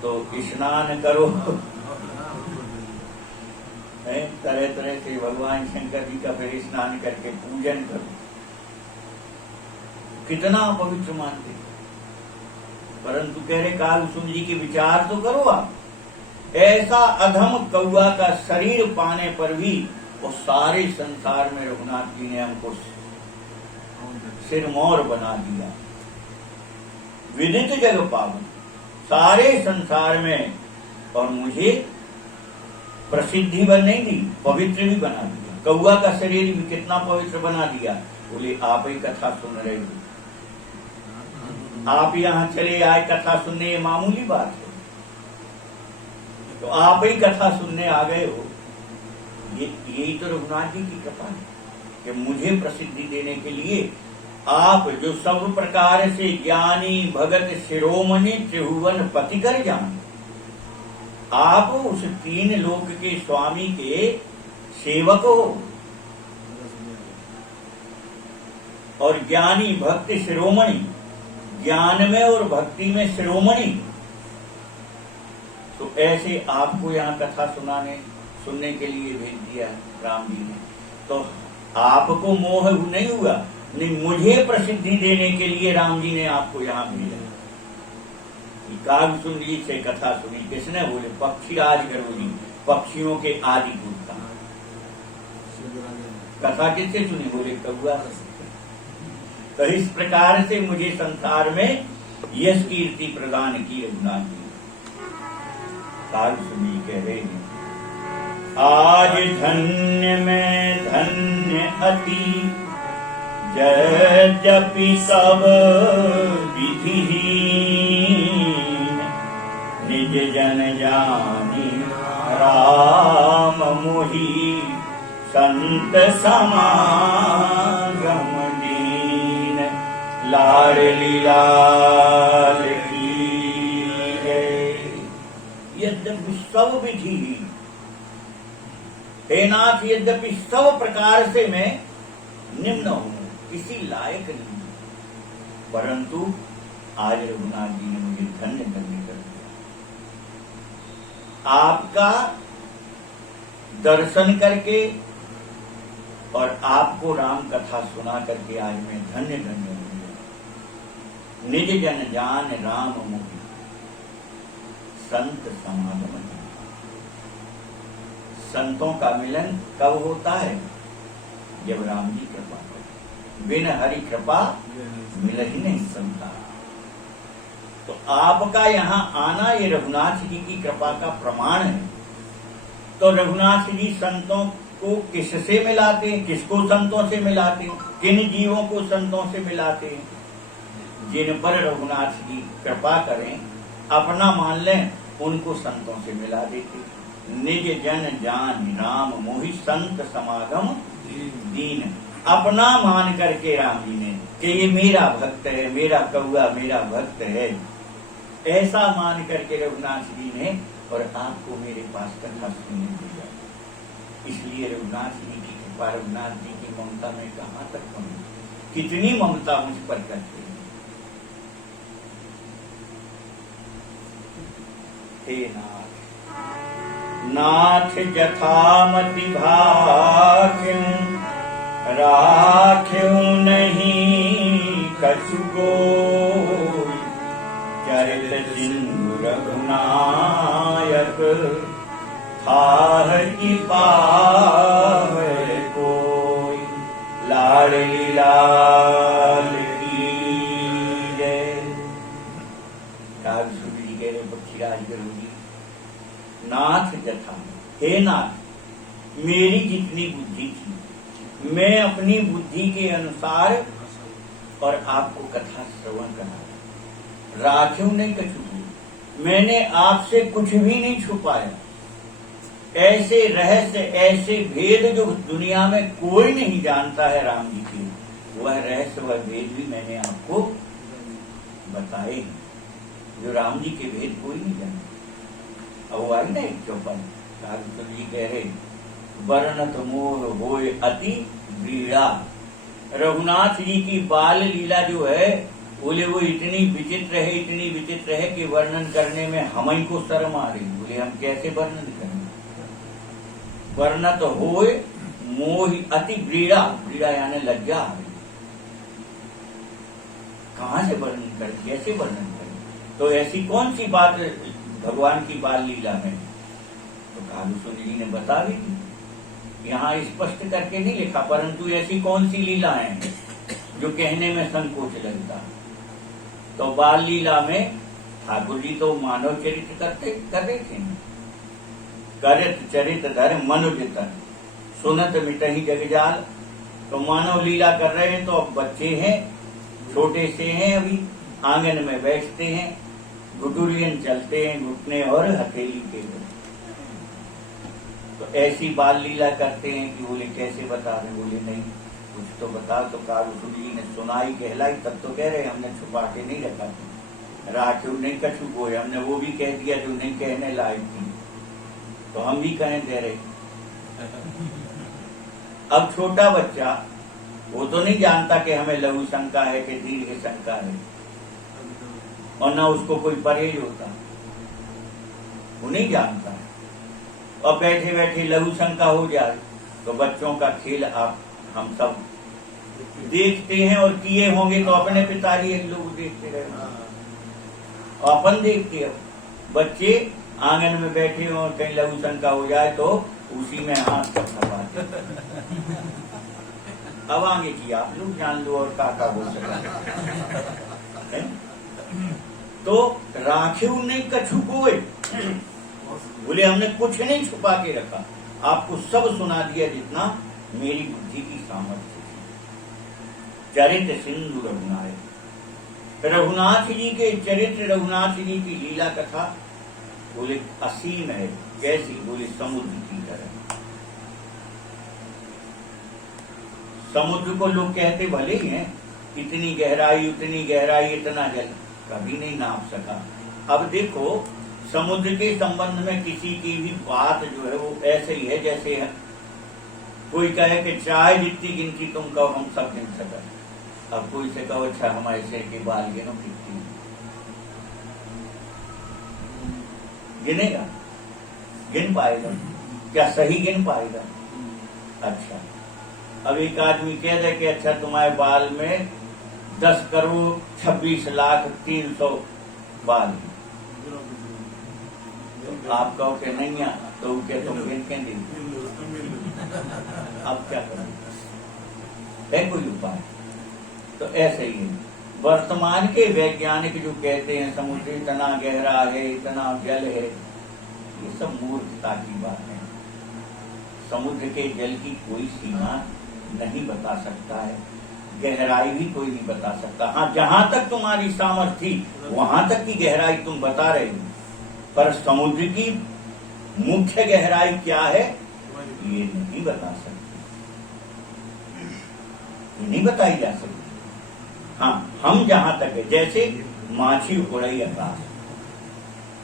तो स्नान करो, तरह तरह से भगवान शंकर जी का फिर स्नान करके पूजन करो। कितना अपवित्र मानते, परंतु कह रहे कालसुन जी के विचार तो करो आप। ऐसा अधम कौआ का शरीर पाने पर भी वो सारे संसार में रघुनाथ जी ने हमको सिरमौर बना दिया। विदित जग पावन, सारे संसार में, और मुझे प्रसिद्धि बन नहीं दी, पवित्र भी बना दिया। कौआ का शरीर भी कितना पवित्र बना दिया। बोले आप ही कथा सुन रहे हो, आप यहाँ चले आए कथा सुनने, ये मामूली बात है। तो आप ही कथा सुनने आ गए हो, यही तो रघुनाथ जी की कृपा है कि मुझे प्रसिद्धि देने के लिए आप जो सब प्रकार से ज्ञानी भगत शिरोमणि त्रिभुवन पति कर जान, आप उस तीन लोक के स्वामी के सेवक हो, और ज्ञानी भक्त शिरोमणि, ज्ञान में और भक्ति में शिरोमणि। तो ऐसे आपको यहाँ कथा सुनने के लिए भेज दिया राम जी ने। तो आपको मोह नहीं हुआ, नहीं, मुझे प्रसिद्धि देने के लिए राम जी ने आपको यहाँ भेजा। कालसुन जी से कथा सुनी, किसने? बोले पक्षी राज करो जी, पक्षियों के आदि पुरुष। कथा किससे सुनी? बोले कौआ। तो इस प्रकार से मुझे संसार में यश कीर्ति प्रदान की रघुनाथ जी। कालसुन जी कह रहे हैं आज धन्य में धन्य अति, यद्यपि सब विधिहीन, निज जन जानी राम मोहि, संत समागम दीन, लाडली लाल की है। यद्यपि सब विधिहीन, हे नाथ, यद्यपि सब प्रकार से मैं निम्न हूं, किसी लायक नहीं, परंतु आज रघुनाथ जी ने मुझे धन्य धन्य कर दिया। आपका दर्शन करके और आपको राम कथा सुना करके आज मैं धन्य धन्य हो गया। निज जन जान राम मोहि, संत समागम। संतों का मिलन कब होता है? जब राम जी कृपा करें, बिन हरि कृपा मिल ही नहीं सकता। तो आपका यहाँ आना ये रघुनाथ जी की कृपा का प्रमाण है। तो रघुनाथ जी संतों को किससे मिलाते हैं? किसको संतों से मिलाते हैं? किन जीवों को संतों से मिलाते हैं? जिन पर रघुनाथ जी कृपा करें, अपना मान लें उनको संतों से मिला देते। निज जन जान राम मोहि संत समागम दीन। अपना मान करके राम जी ने कि ये मेरा भक्त है, मेरा कौआ मेरा भक्त है, ऐसा मान करके रघुनाथ जी ने और आपको मेरे पास कथा सुनने दिया। इसलिए रघुनाथ जी की कृपा, रघुनाथ जी की ममता में कहाँ तक कहूँ, कितनी ममता मुझ पर करते हैं। हे नाथ, नाथ जथामति भाग्यं राख्यं नहीं कछु कोई। चरित सिंधु रघुनायक थाह की पावै कोई। लाडली लाल की जय। राग सुन जी कह रहे पक्षीराज गुरु जी, नाथ जथा, हे नाथ, मेरी जितनी बुद्धि थी मैं अपनी बुद्धि के अनुसार और आपको कथा श्रवण करा। राख्यू नहीं कछु, मैंने आपसे कुछ भी नहीं छुपाया। ऐसे रहस्य, ऐसे भेद जो दुनिया में कोई नहीं जानता है राम जी के, वह रहस्य, वह भेद भी मैंने आपको बताए, जो राम जी के भेद कोई नहीं जानता। अब आई ना एक चौपन, कागपुर जी कह रहे, वर्णत मोह होय अति बीड़ा। रघुनाथ जी की बाल लीला जो है, बोले वो इतनी विचित्र है, इतनी विचित्र है कि वर्णन करने में हम को शर्म आ रही। बोले हम कैसे वर्णन करें। वर्णत होय मोह अति ब्रीड़ा, ब्रीड़ा यानी लज्जा आ रही, कहां से वर्णन करें, कैसे वर्णन करें। तो ऐसी कौन सी बात भगवान की बाल लीला में, तो कालूसुन जी ने बता दी थी, यहाँ स्पष्ट करके नहीं लिखा, परंतु ऐसी कौन सी लीला है जो कहने में संकोच लगता। तो बाल लीला में ठाकुर जी तो मानव चरित्र कर रहे थे, करत चरित धर मनुज तन सुनत मिटहि जगजाल। तो मानव लीला कर रहे हैं, तो अब बच्चे हैं, छोटे से हैं, अभी आंगन में बैठते हैं, घुटुरियन चलते हैं, घुटने और हथेली के। तो ऐसी बाल लीला करते हैं कि बोले कैसे बता रहे, बोले नहीं कुछ तो बता। तो कालूसुन जी ने सुनाई कहलाई, तब तो कह रहे हमने छुपा के नहीं रखा, राख्यू नहीं कछु कोई, हमने वो भी कह दिया जो नहीं कहने लायक थी, तो हम भी कहें दे रहे। अब छोटा बच्चा वो तो नहीं जानता कि हमें लघु शंका है कि दीर्घ शंका है, और न उसको कोई परहेज होता, वो नहीं जानता है। और बैठे बैठे लघु शंका हो जाए तो बच्चों का खेल आप हम सब देखते हैं, और किए होंगे तो अपने पिताजी लोग देखते रहे, और अपन देखते हैं। बच्चे आंगन में बैठे हो और कहीं लघु शंका हो जाए तो उसी में हाथ पाते। अब आगे की आप लोग जान लो और काका बोल सका। तो राखिव नहीं कछु कोई, बोले हमने कुछ नहीं छुपा के रखा, आपको सब सुना दिया जितना मेरी बुद्धि की सामर्थ्य थी। चरित्र सिंधु रघुनाथ, रघुनाथ जी के चरित्र, रघुनाथ जी की लीला कथा बोले असीम है। कैसी, बोले समुद्र की तरह। समुद्र को लोग कहते भले ही हैं, इतनी गहराई उतनी गहराई इतना जल, कभी नहीं नाप सका। अब देखो समुद्र के संबंध में किसी की भी बात जो है वो ऐसे ही है जैसे है कोई कहे कि चाहे जितनी गिनती तुम कहो हम सब गिन सका। अब कोई से कहो अच्छा हमारे सिर के बाल गिनो कितनी, गिनेगा, गिन पाएगा क्या, सही गिन पाएगा। अच्छा अब एक आदमी कह दे कि अच्छा तुम्हारे बाल में 10 करोड़ 26 लाख 300 बाल, तो आप कहो कि नहीं है तो क्या तुम गिन के दी। अब क्या करें, है कोई उपाय। तो ऐसे ही है वर्तमान के वैज्ञानिक जो कहते हैं समुद्र इतना गहरा है, इतना जल है, ये सब मूर्खता की बात है। समुद्र के जल की कोई सीमा नहीं बता सकता है, गहराई भी कोई नहीं बता सकता। हाँ जहां तक तुम्हारी सामर्थ्य थी वहां तक की गहराई तुम बता रहे हो, पर समुद्र की मुख्य गहराई क्या है ये नहीं बता सकते, ये नहीं बताई जा सकती। हाँ, हम जहां तक है, जैसे माछी उड़ई आकाश,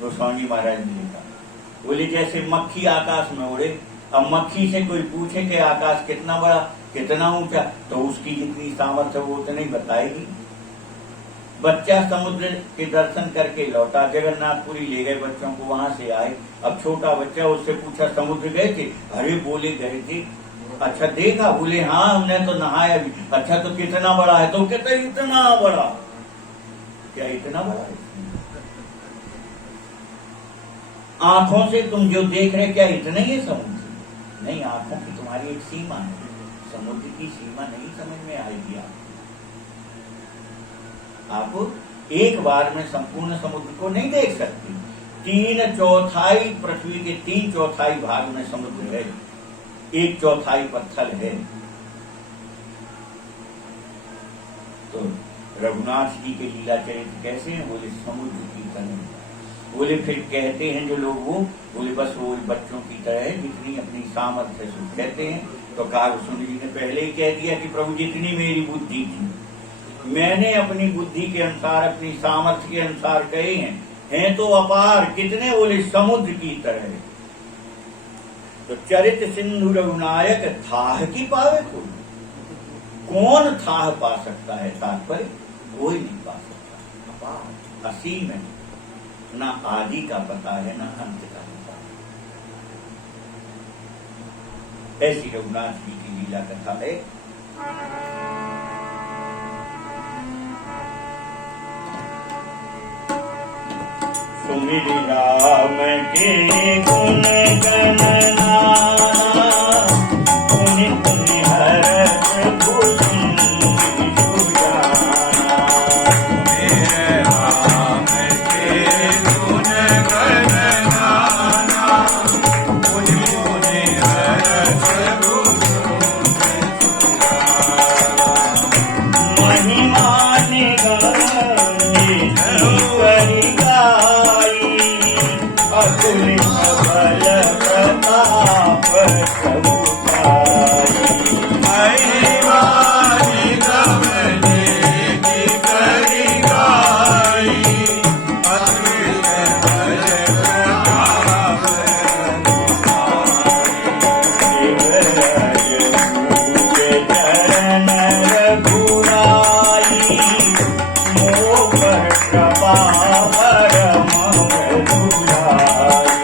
गोस्वामी महाराज ने लिखा, बोले जैसे मक्खी आकाश में उड़े। अब मक्खी से कोई पूछे कि आकाश कितना बड़ा कितना ऊंचा, तो उसकी जितनी सामर्थ्य वो उतनी बताएगी। बच्चा समुद्र के दर्शन करके लौटा, जगन्नाथपुरी ले गए बच्चों को, वहां से आए। अब छोटा बच्चा, उससे पूछा समुद्र गए थे? अरे बोले गए थे। अच्छा देखा? बोले हाँ हमने तो नहाया भी। अच्छा तो कितना बड़ा है? तो कहते इतना बड़ा। क्या इतना बड़ा है? आंखों से तुम जो देख रहे क्या इतना ही है समुद्र? नहीं, आंखों की तुम्हारी एक सीमा है, समुद्र की सीमा नहीं समझ में आएगी। आप एक बार में संपूर्ण समुद्र को नहीं देख सकते। 3/4 पृथ्वी के 3/4 भाग में समुद्र है, 1/4 पत्थर है। तो रघुनाथ जी के लीला चरित्र कैसे हैं? बोले समुद्र की तरह। बोले फिर कहते हैं जो लोग वो, बोले बस वो बच्चों की तरह है, जितनी अपनी सामर्थ्य से कहते हैं। तो कागभूषण जी ने पहले ही कह दिया कि प्रभु जितनी मेरी बुद्धि थी, मैंने अपनी बुद्धि के अनुसार, अपनी सामर्थ्य के अनुसार कहे हैं तो अपार। कितने? बोले समुद्र की तरह। तो चरित सिंधु रघुनायक थाह की पावे कौन थाह पा सकता है? तात्पर्य कोई नहीं पा सकता। अपार असीम है, ना आदि का पता है ना अंत का पता है। ऐसी रघुनाथ जी की लीला कथा है। सुमिरि राम के गुण गणना, पुनि पुनि हरष भूषण सुजाना। मेरे राम के गुण गणना, पुनि पुनि हरष भूषण सुजाना। महिमा निगाहे करि गाई, अतुलित बल प्रताप प्रभु पाई। महिमा निगमने की करि गाई, अतुलित बल प्रताप शिवराज पूजे चरण रघुराई, मोह पर कृपा परम दुलारी।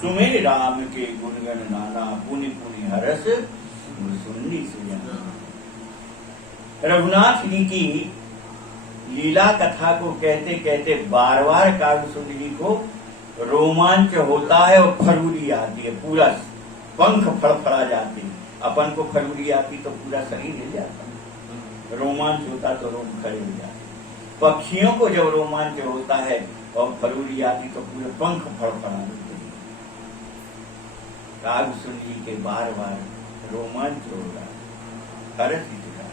सुमेर राम के गुणगण नाना, पुनि पुनि हरस सुननी सुजाना। रघुनाथ जी की लीला कथा को कहते कहते बार बार कागभूषण जी को रोमांच होता है और फरूरी आती है, पूरा पंख फड़फड़ा जाते हैं। अपन को फरूरी आती तो पूरा शरीर हिल जाता, रोमांच होता तो रोम खड़े हो जाते। पक्षियों को जब रोमांच होता है और फरूरी आती तो पूरे पंख फड़फड़ा देते हैं। कागभूषण जी के बार बार रोमांच हो रहा है, हर्ष ही चुका है।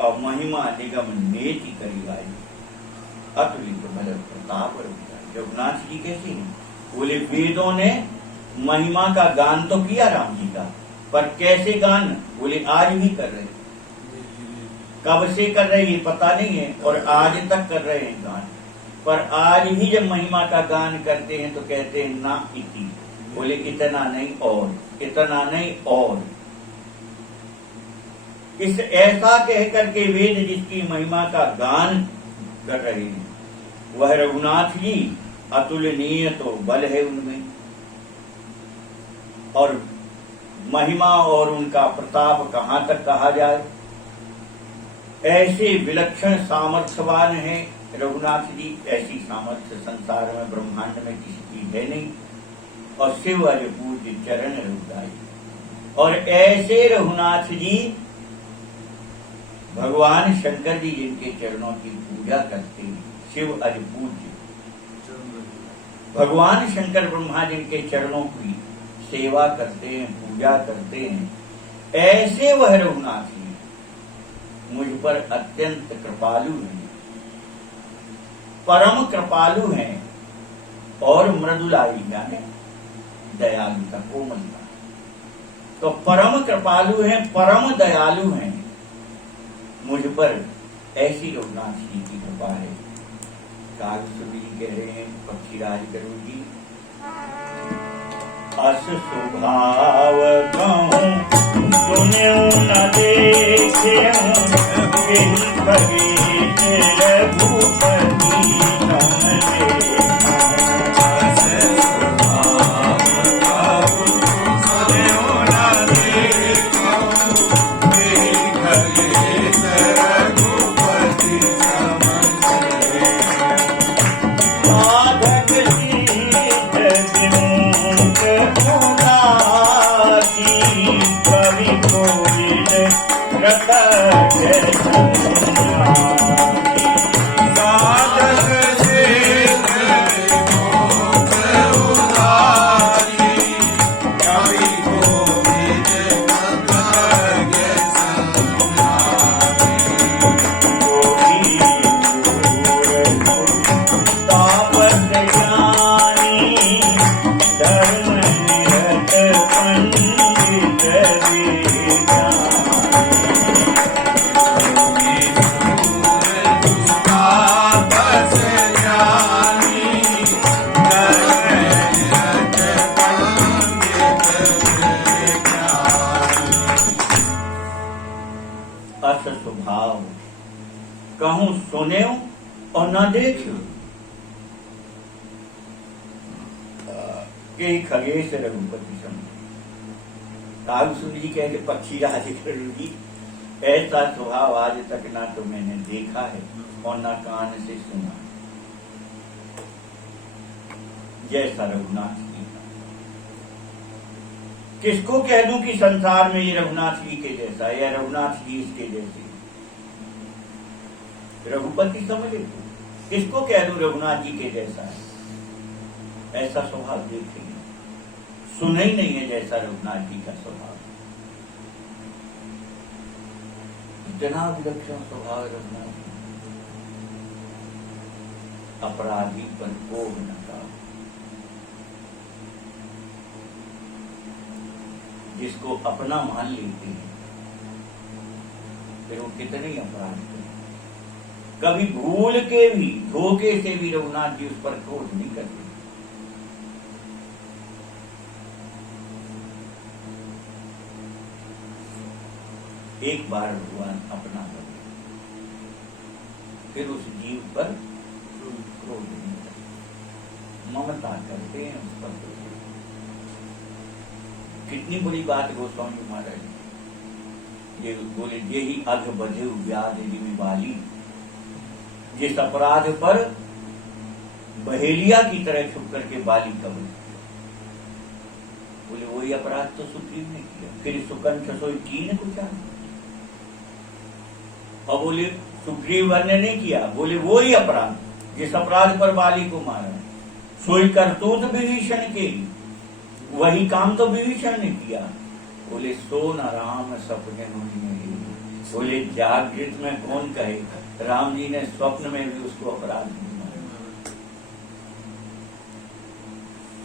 और महिमा निगम नेति करी गाई, अतुलित बल प्रताप रघुनाथ। रघुनाथ जी कैसे हैं? बोले वेदों ने महिमा का गान तो किया राम जी का, पर कैसे गान? बोले आज भी कर रहे हैं। कब से कर रहे हैं ये पता नहीं है, और आज तक कर रहे हैं गान। पर आज भी जब महिमा का गान करते हैं तो कहते हैं ना इति, बोले इतना नहीं और, इतना नहीं और। इस ऐसा कह करके वेद जिसकी महिमा का गान कर रहे हैं वह रघुनाथ जी, अतुलनीय तो बल है उनमें, और महिमा और उनका प्रताप कहां तक कहा जाए। ऐसे विलक्षण सामर्थ्यवान है रघुनाथ जी, ऐसी सामर्थ्य संसार में ब्रह्मांड में किसी की है नहीं। और शिव अज पूज्य चरण रघुराई, और ऐसे रघुनाथ जी भगवान शंकर जी जिनके चरणों की पूजा करते हैं, शिव अज पूज्य भगवान शंकर ब्रह्मा जिनके चरणों की सेवा करते हैं, पूजा करते हैं, ऐसे वह रघुनाथ जी मुझ पर अत्यंत कृपालु हैं, परम कृपालु हैं और मृदुलाई यानी दयालुता, कोमलता। तो परम कृपालु हैं, परम दयालु हैं, मुझ पर ऐसी रघुनाथ जी की कृपा है। कागसुबी कह रहे हैं पक्षीराज करो जी, अस स्वभाव कहूं सुन्यो न देख्यो, यही खगेश रघुपति सम कहूं सुने और न देखो, के खगेश रघुपति सम। कागसुंदरी कहे पक्षी राज जी, ऐसा स्वभाव आज तक ना तो मैंने देखा है और ना कान से सुना जैसा रघुनाथ जी का। किसको कह दूं कि संसार में ये रघुनाथ जी के जैसा है या रघुनाथ जी इसके जैसे? रघुपति समझे, किसको कह दूं रघुनाथ जी के जैसा है? ऐसा स्वभाव देखेंगे, सुना ही नहीं है जैसा रघुनाथ जी का स्वभाव। इतना विलक्षण स्वभाव रघुनाथ जी, अपराधी पर कोह न का, जिसको अपना मान लेते हैं फिर वो कितने अपराध करें। कभी भूल के भी, धोखे से भी रघुनाथ जी उस पर क्रोध नहीं करते। एक बार भगवान अपना कर, फिर उस जीव पर क्रोध नहीं करते, ममता करते हैं उस पर। कितनी बड़ी बात गोस्वामी महाराज ये बोले, ये ही अघ बधे व्याध वाली, जिस अपराध पर बहेलिया की तरह छुप करके बाली का बन। बोले वही अपराध तो सुग्रीव ने किया, फिर सुकंठ सोई कीन को जान। और बोले सुग्रीव ने नहीं किया, बोले वही अपराध जिस अपराध पर बाली को मारा। सोई करतूत विभीषण के, वही काम तो विभीषण ने किया। बोले सो न राम सपने में, बोले जागृत में कौन कहे, राम जी ने स्वप्न में भी उसको अपराध नहीं माना।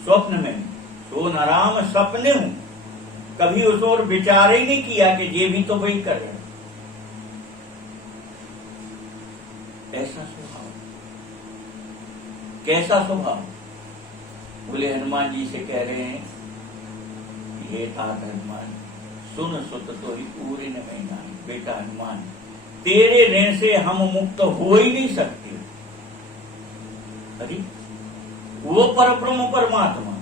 स्वप्न में सो न राम सपने हूं, कभी उस ओर विचार ही नहीं किया कि ये भी तो वही कर रहे। ऐसा स्वभाव, कैसा स्वभाव? बोले हनुमान जी से कह रहे हैं, हे तात हनुमान सुन सुत तो ही पूरी न महीना। बेटा हनुमान, तेरे ऋण से हम मुक्त हो ही नहीं सकते। अरे वो परब्रह्म परमात्मा,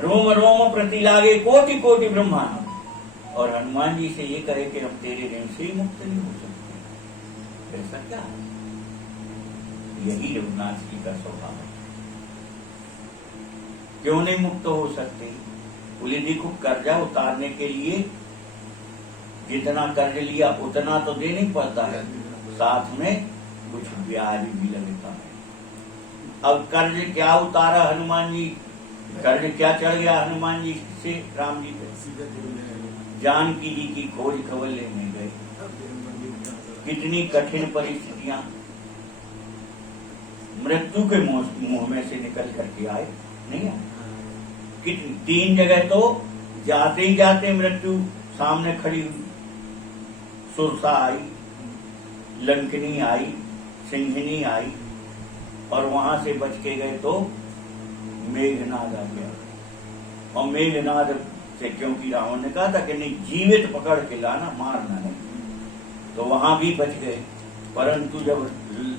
रोम रोम प्रति लागे कोटि कोटि ब्रह्मांड, और हनुमान जी से ये कहे कि हम तेरे ऋण से ही मुक्त नहीं हो सकते। ऐसा क्या? यही रघुनाथ जी का स्वभाव है। क्यों नहीं मुक्त हो सकते? बोले देखो, कर्जा उतारने के लिए जितना कर्ज लिया उतना तो देना ही पड़ता है, साथ में कुछ ब्याज भी लगता है। अब कर्ज क्या उतारा हनुमान जी, कर्ज क्या चढ़ गया हनुमान जी से राम जी पे? सीधा बोल रहे हैं। जानकी जी की खोज खबर लेने गए। कितनी कठिन परिस्थितियां, मृत्यु के मुंह में से निकल करके आए, नहीं आए? कितनी 3 जगह तो जाते ही जाते मृत्यु सामने खड़ी हुई। सुरसा आई, लंकनी आई, सिंहनी आई, और वहां से बच के गए तो मेघनाद आ गया। और मेघनाद से, क्योंकि रावण ने कहा था कि नहीं जीवित पकड़ के लाना, मारना नहीं, तो वहां भी बच गए। परंतु जब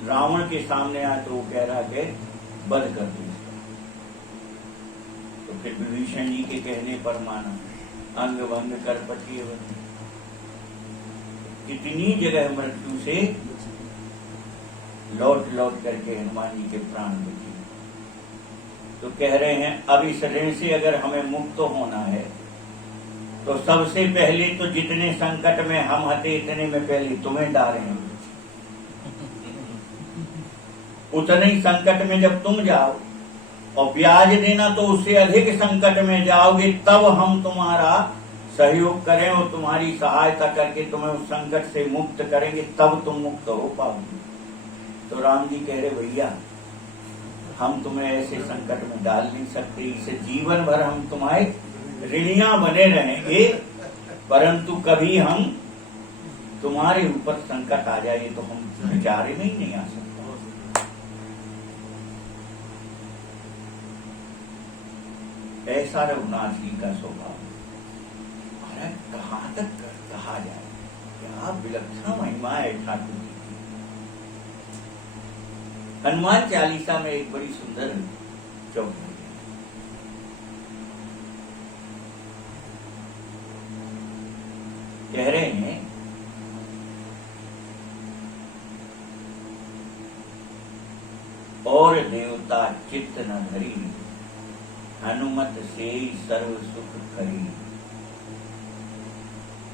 रावण के सामने आया तो वो कह रहा कि वध कर दो इसका। तो फिर विभीषण जी के कहने पर माना, अंग भंग कर पटिए बने। कितनी जगह मृत्यु से लौट लौट करके हनुमान जी के प्राण बचे। तो कह रहे हैं अब इस ऋण से अगर हमें मुक्त होना है तो सबसे पहले तो जितने संकट में हम हते इतने में पहले तुम्हें डालें। उतने ही संकट में जब तुम जाओ और ब्याज देना तो उससे अधिक संकट में जाओगे, तब हम तुम्हारा सहयोग करें और तुम्हारी सहायता करके तुम्हें उस संकट से मुक्त करेंगे, तब तुम मुक्त हो पाओगे। तो राम जी कह रहे भैया हम तुम्हें ऐसे संकट में डाल नहीं सकते, इसे जीवन भर हम तुम्हारे ऋणिया बने रहेंगे, परंतु कभी हम तुम्हारे ऊपर संकट आ जाए तो हम विचारे में ही नहीं आ सकते। ऐसा रघुनाथ जी का स्वभाव। अरे कहाँ तक कहा जाए, क्या विलक्षण महिमा है ठाकुर जी की। हनुमान चालीसा में एक बड़ी सुंदर चौपाई है। कह रहे हैं और देवता चित्त न धरी, हनुमत से सर्व सुख करी।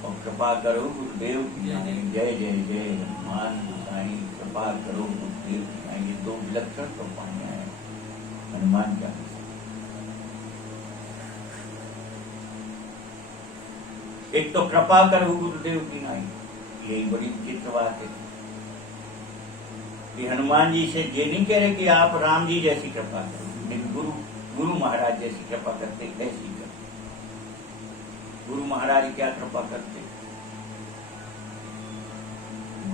और कृपा करो गुरुदेव की नाई, जय जय जय हनुमान गोसाई, कृपा करो गुरुदेव की नाई। ये 2 विलक्षण चौपाइयां हैं हनुमान चालीसा। एक तो कृपा करो गुरुदेव की नाई, यही बड़ी विचित्र बात है कि हनुमान जी से ये नहीं कह रहे कि आप राम जी जैसी कृपा करो, लेकिन गुरु महाराज जैसी कृपा करते, ऐसी करते। गुरु महाराज क्या कृपा करते?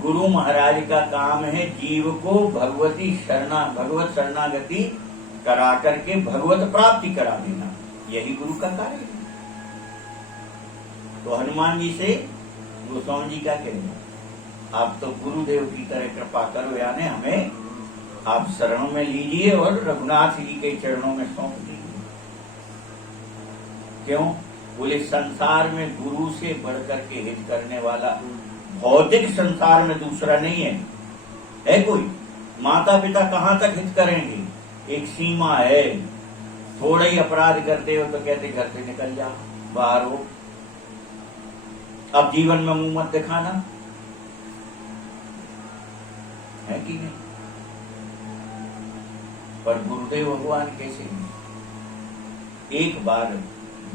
गुरु महाराज का काम है जीव को भगवत शरणागति करा करके भगवत प्राप्ति करा देना, यही गुरु का कार्य है। तो हनुमान जी से गोस्वामी जी क्या कहेंगे, आप तो गुरुदेव की तरह कृपा करो, यानी हमें आप शरणों में लीजिए और रघुनाथ जी के चरणों में सौंप दीजिए। क्यों? बोले संसार में गुरु से बढ़कर के हित करने वाला भौतिक संसार में दूसरा नहीं है कोई। माता पिता कहाँ तक हित करेंगे, एक सीमा है। थोड़ा ही अपराध करते हो तो कहते घर से निकल जाओ, बाहर हो, अब जीवन में मुंह मत दिखाना, है कि नहीं? पर गुरुदेव भगवान कैसे नहीं? एक बार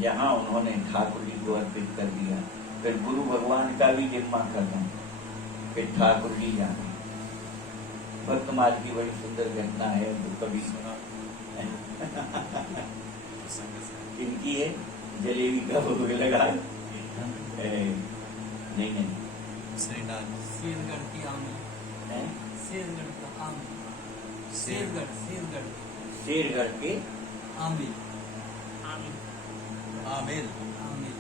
जहां उन्होंने ठाकुर जी को अर्पित कर दिया, फिर गुरु भगवान का भी जिम्मा करना, फिर ठाकुर जी जाने। भक्तमाल की बड़ी सुंदर घटना है, तो कभी सुना इनकी है, जलेबी का भोग लगा नहीं शेरगढ़ की आमी, शेरगढ़ का आमी, शेरगढ़ के आमिल, आमिल आमिल,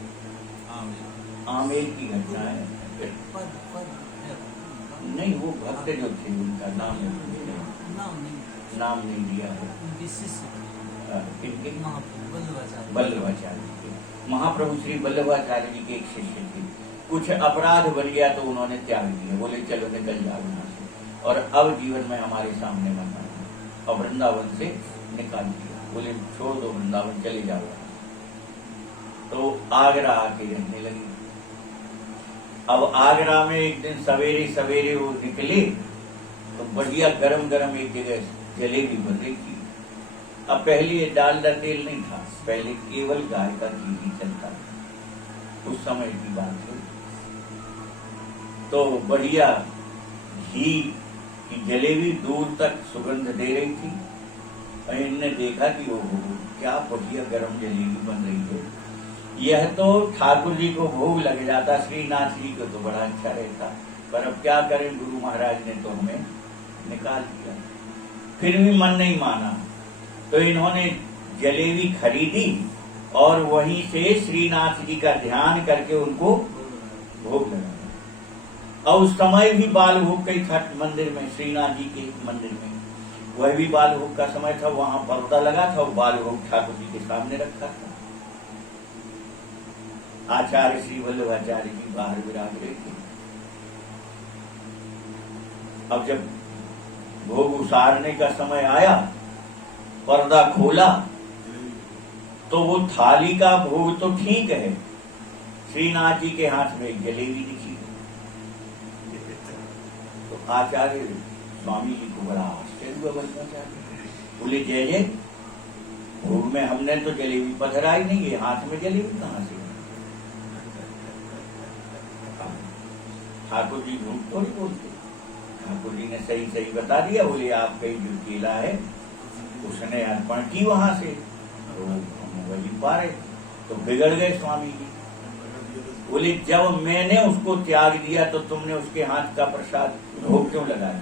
आमिल आमेर की घटना है। पद पद है। नहीं, वो भक्त जो थे उनका नाम नहीं दिया है। उनके शिष्य इनके महाप्रभु वल्लभाचार्य, वल्लभाचार्य के, महाप्रभु श्री वल्लभाचार्य जी के एक शिष्य थे। कुछ अपराध बन गया तो उन्होंने त्याग दिया, बोले चलो निकल जाओ यहाँ से, और अब जीवन में हमारे सामने मत आना। और वृंदावन से निकाल दिया, बोले छोड़ दो वृंदावन, चले जाओ। तो आगरा आके रहने लगे। अब आगरा में एक दिन सवेरे सवेरे वो निकले तो बढ़िया गरम गरम एक जगह जलेबी बन रही थी। अब पहले ये डालडा तेल नहीं था, पहले केवल गाय का घी ही चलता था, उस समय की बात है। तो बढ़िया घी की जलेबी दूर तक सुगंध दे रही थी और इनने देखा कि वो क्या बढ़िया गरम जलेबी बन रही है। यह तो ठाकुर जी को भोग लग जाता, श्रीनाथ जी को तो बड़ा अच्छा रहता, पर अब क्या करें, गुरु महाराज ने तो हमें निकाल दिया। फिर भी मन नहीं माना, तो इन्होंने जलेबी खरीदी और वहीं से श्रीनाथ जी का ध्यान करके उनको भोग लगाया। और उस समय भी बाल भोग का ही था मंदिर में, श्रीनाथ जी के मंदिर में वह भी बाल भोग का समय था। वहां पर्दा लगा था और बाल भोग ठाकुर जी के सामने रखा था। आचार्य श्री वल्लभाचार्य जी बाहर विराज रहे थे। अब जब भोग उसारने का समय आया, पर्दा खोला तो वो थाली का भोग तो ठीक है, श्रीनाथ जी के हाथ में एक जलेबी दिखी। तो आचार्य स्वामी जी को बड़ा आश्चर्य हुआ। वल्लभाचार्य बोले, जय जय, भोग में हमने तो जलेबी पधराई नहीं है, हाथ में जलेबी कहां से? ठाकुर जी झूठ तो नहीं बोलते, ठाकुर जी ने सही सही बता दिया। बोले, आपका जो केला है उसने अर्पण की वहां से, तो हम वही पा रहे, तो बिगड़ गए स्वामी जी। बोले, जब मैंने उसको त्याग दिया तो तुमने उसके हाथ का प्रसाद भोग क्यों लगाया?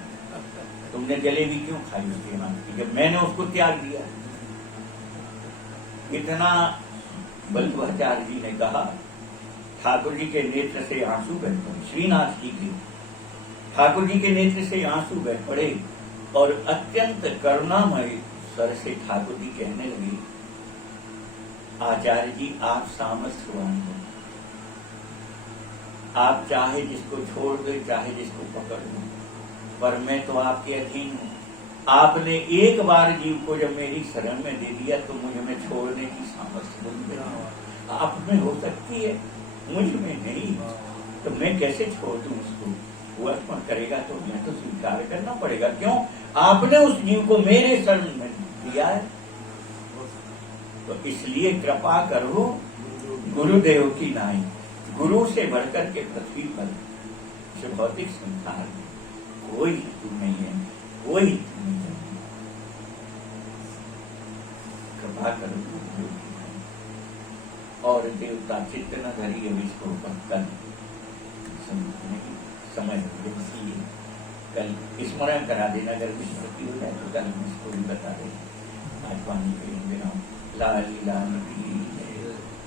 तुमने जलेबी क्यों खाई उसके हाथ की, जब मैंने उसको त्याग दिया? इतना वल्लभाचार्य जी ने कहा। ठाकुर जी के नेत्र से आंसू बह पड़े, श्रीनाथ जी के ठाकुर जी के नेत्र से आंसू बह पड़े और अत्यंत करुणामय स्वर से ठाकुर जी कहने लगे, आचार्य जी, आप सामर्थ्यवान हो, आप चाहे जिसको छोड़ दो, चाहे जिसको पकड़ लो, पर मैं तो आपके अधीन हूं। आपने एक बार जीव को जब मेरी शरण में दे दिया तो मुझे में छोड़ने की सामर्थ्य बन गई। आप में हो सकती है, मुझ में नहीं, तो मैं कैसे छोड़ दूं उसको? वो अर्पण करेगा तो मैं तो स्वीकार करना पड़ेगा। क्यों? आपने उस जीव को मेरे शरण में दिया है, तो इसलिए कृपा करो गुरुदेव की नाई। गुरु से बढ़कर के पृथ्वी पर इस भौतिक संसार में कोई तू नहीं है, कोई तू नहीं है। कृपा करो गुरुदेव की नाई। और देवता चित्त न धरी, अब इसको कर समय इसलिए कल स्मरण करा देना, अगर विस्मृति हो जाए तो कल हम इसको भी बता दें। आज पानी के बिना लाल लाल की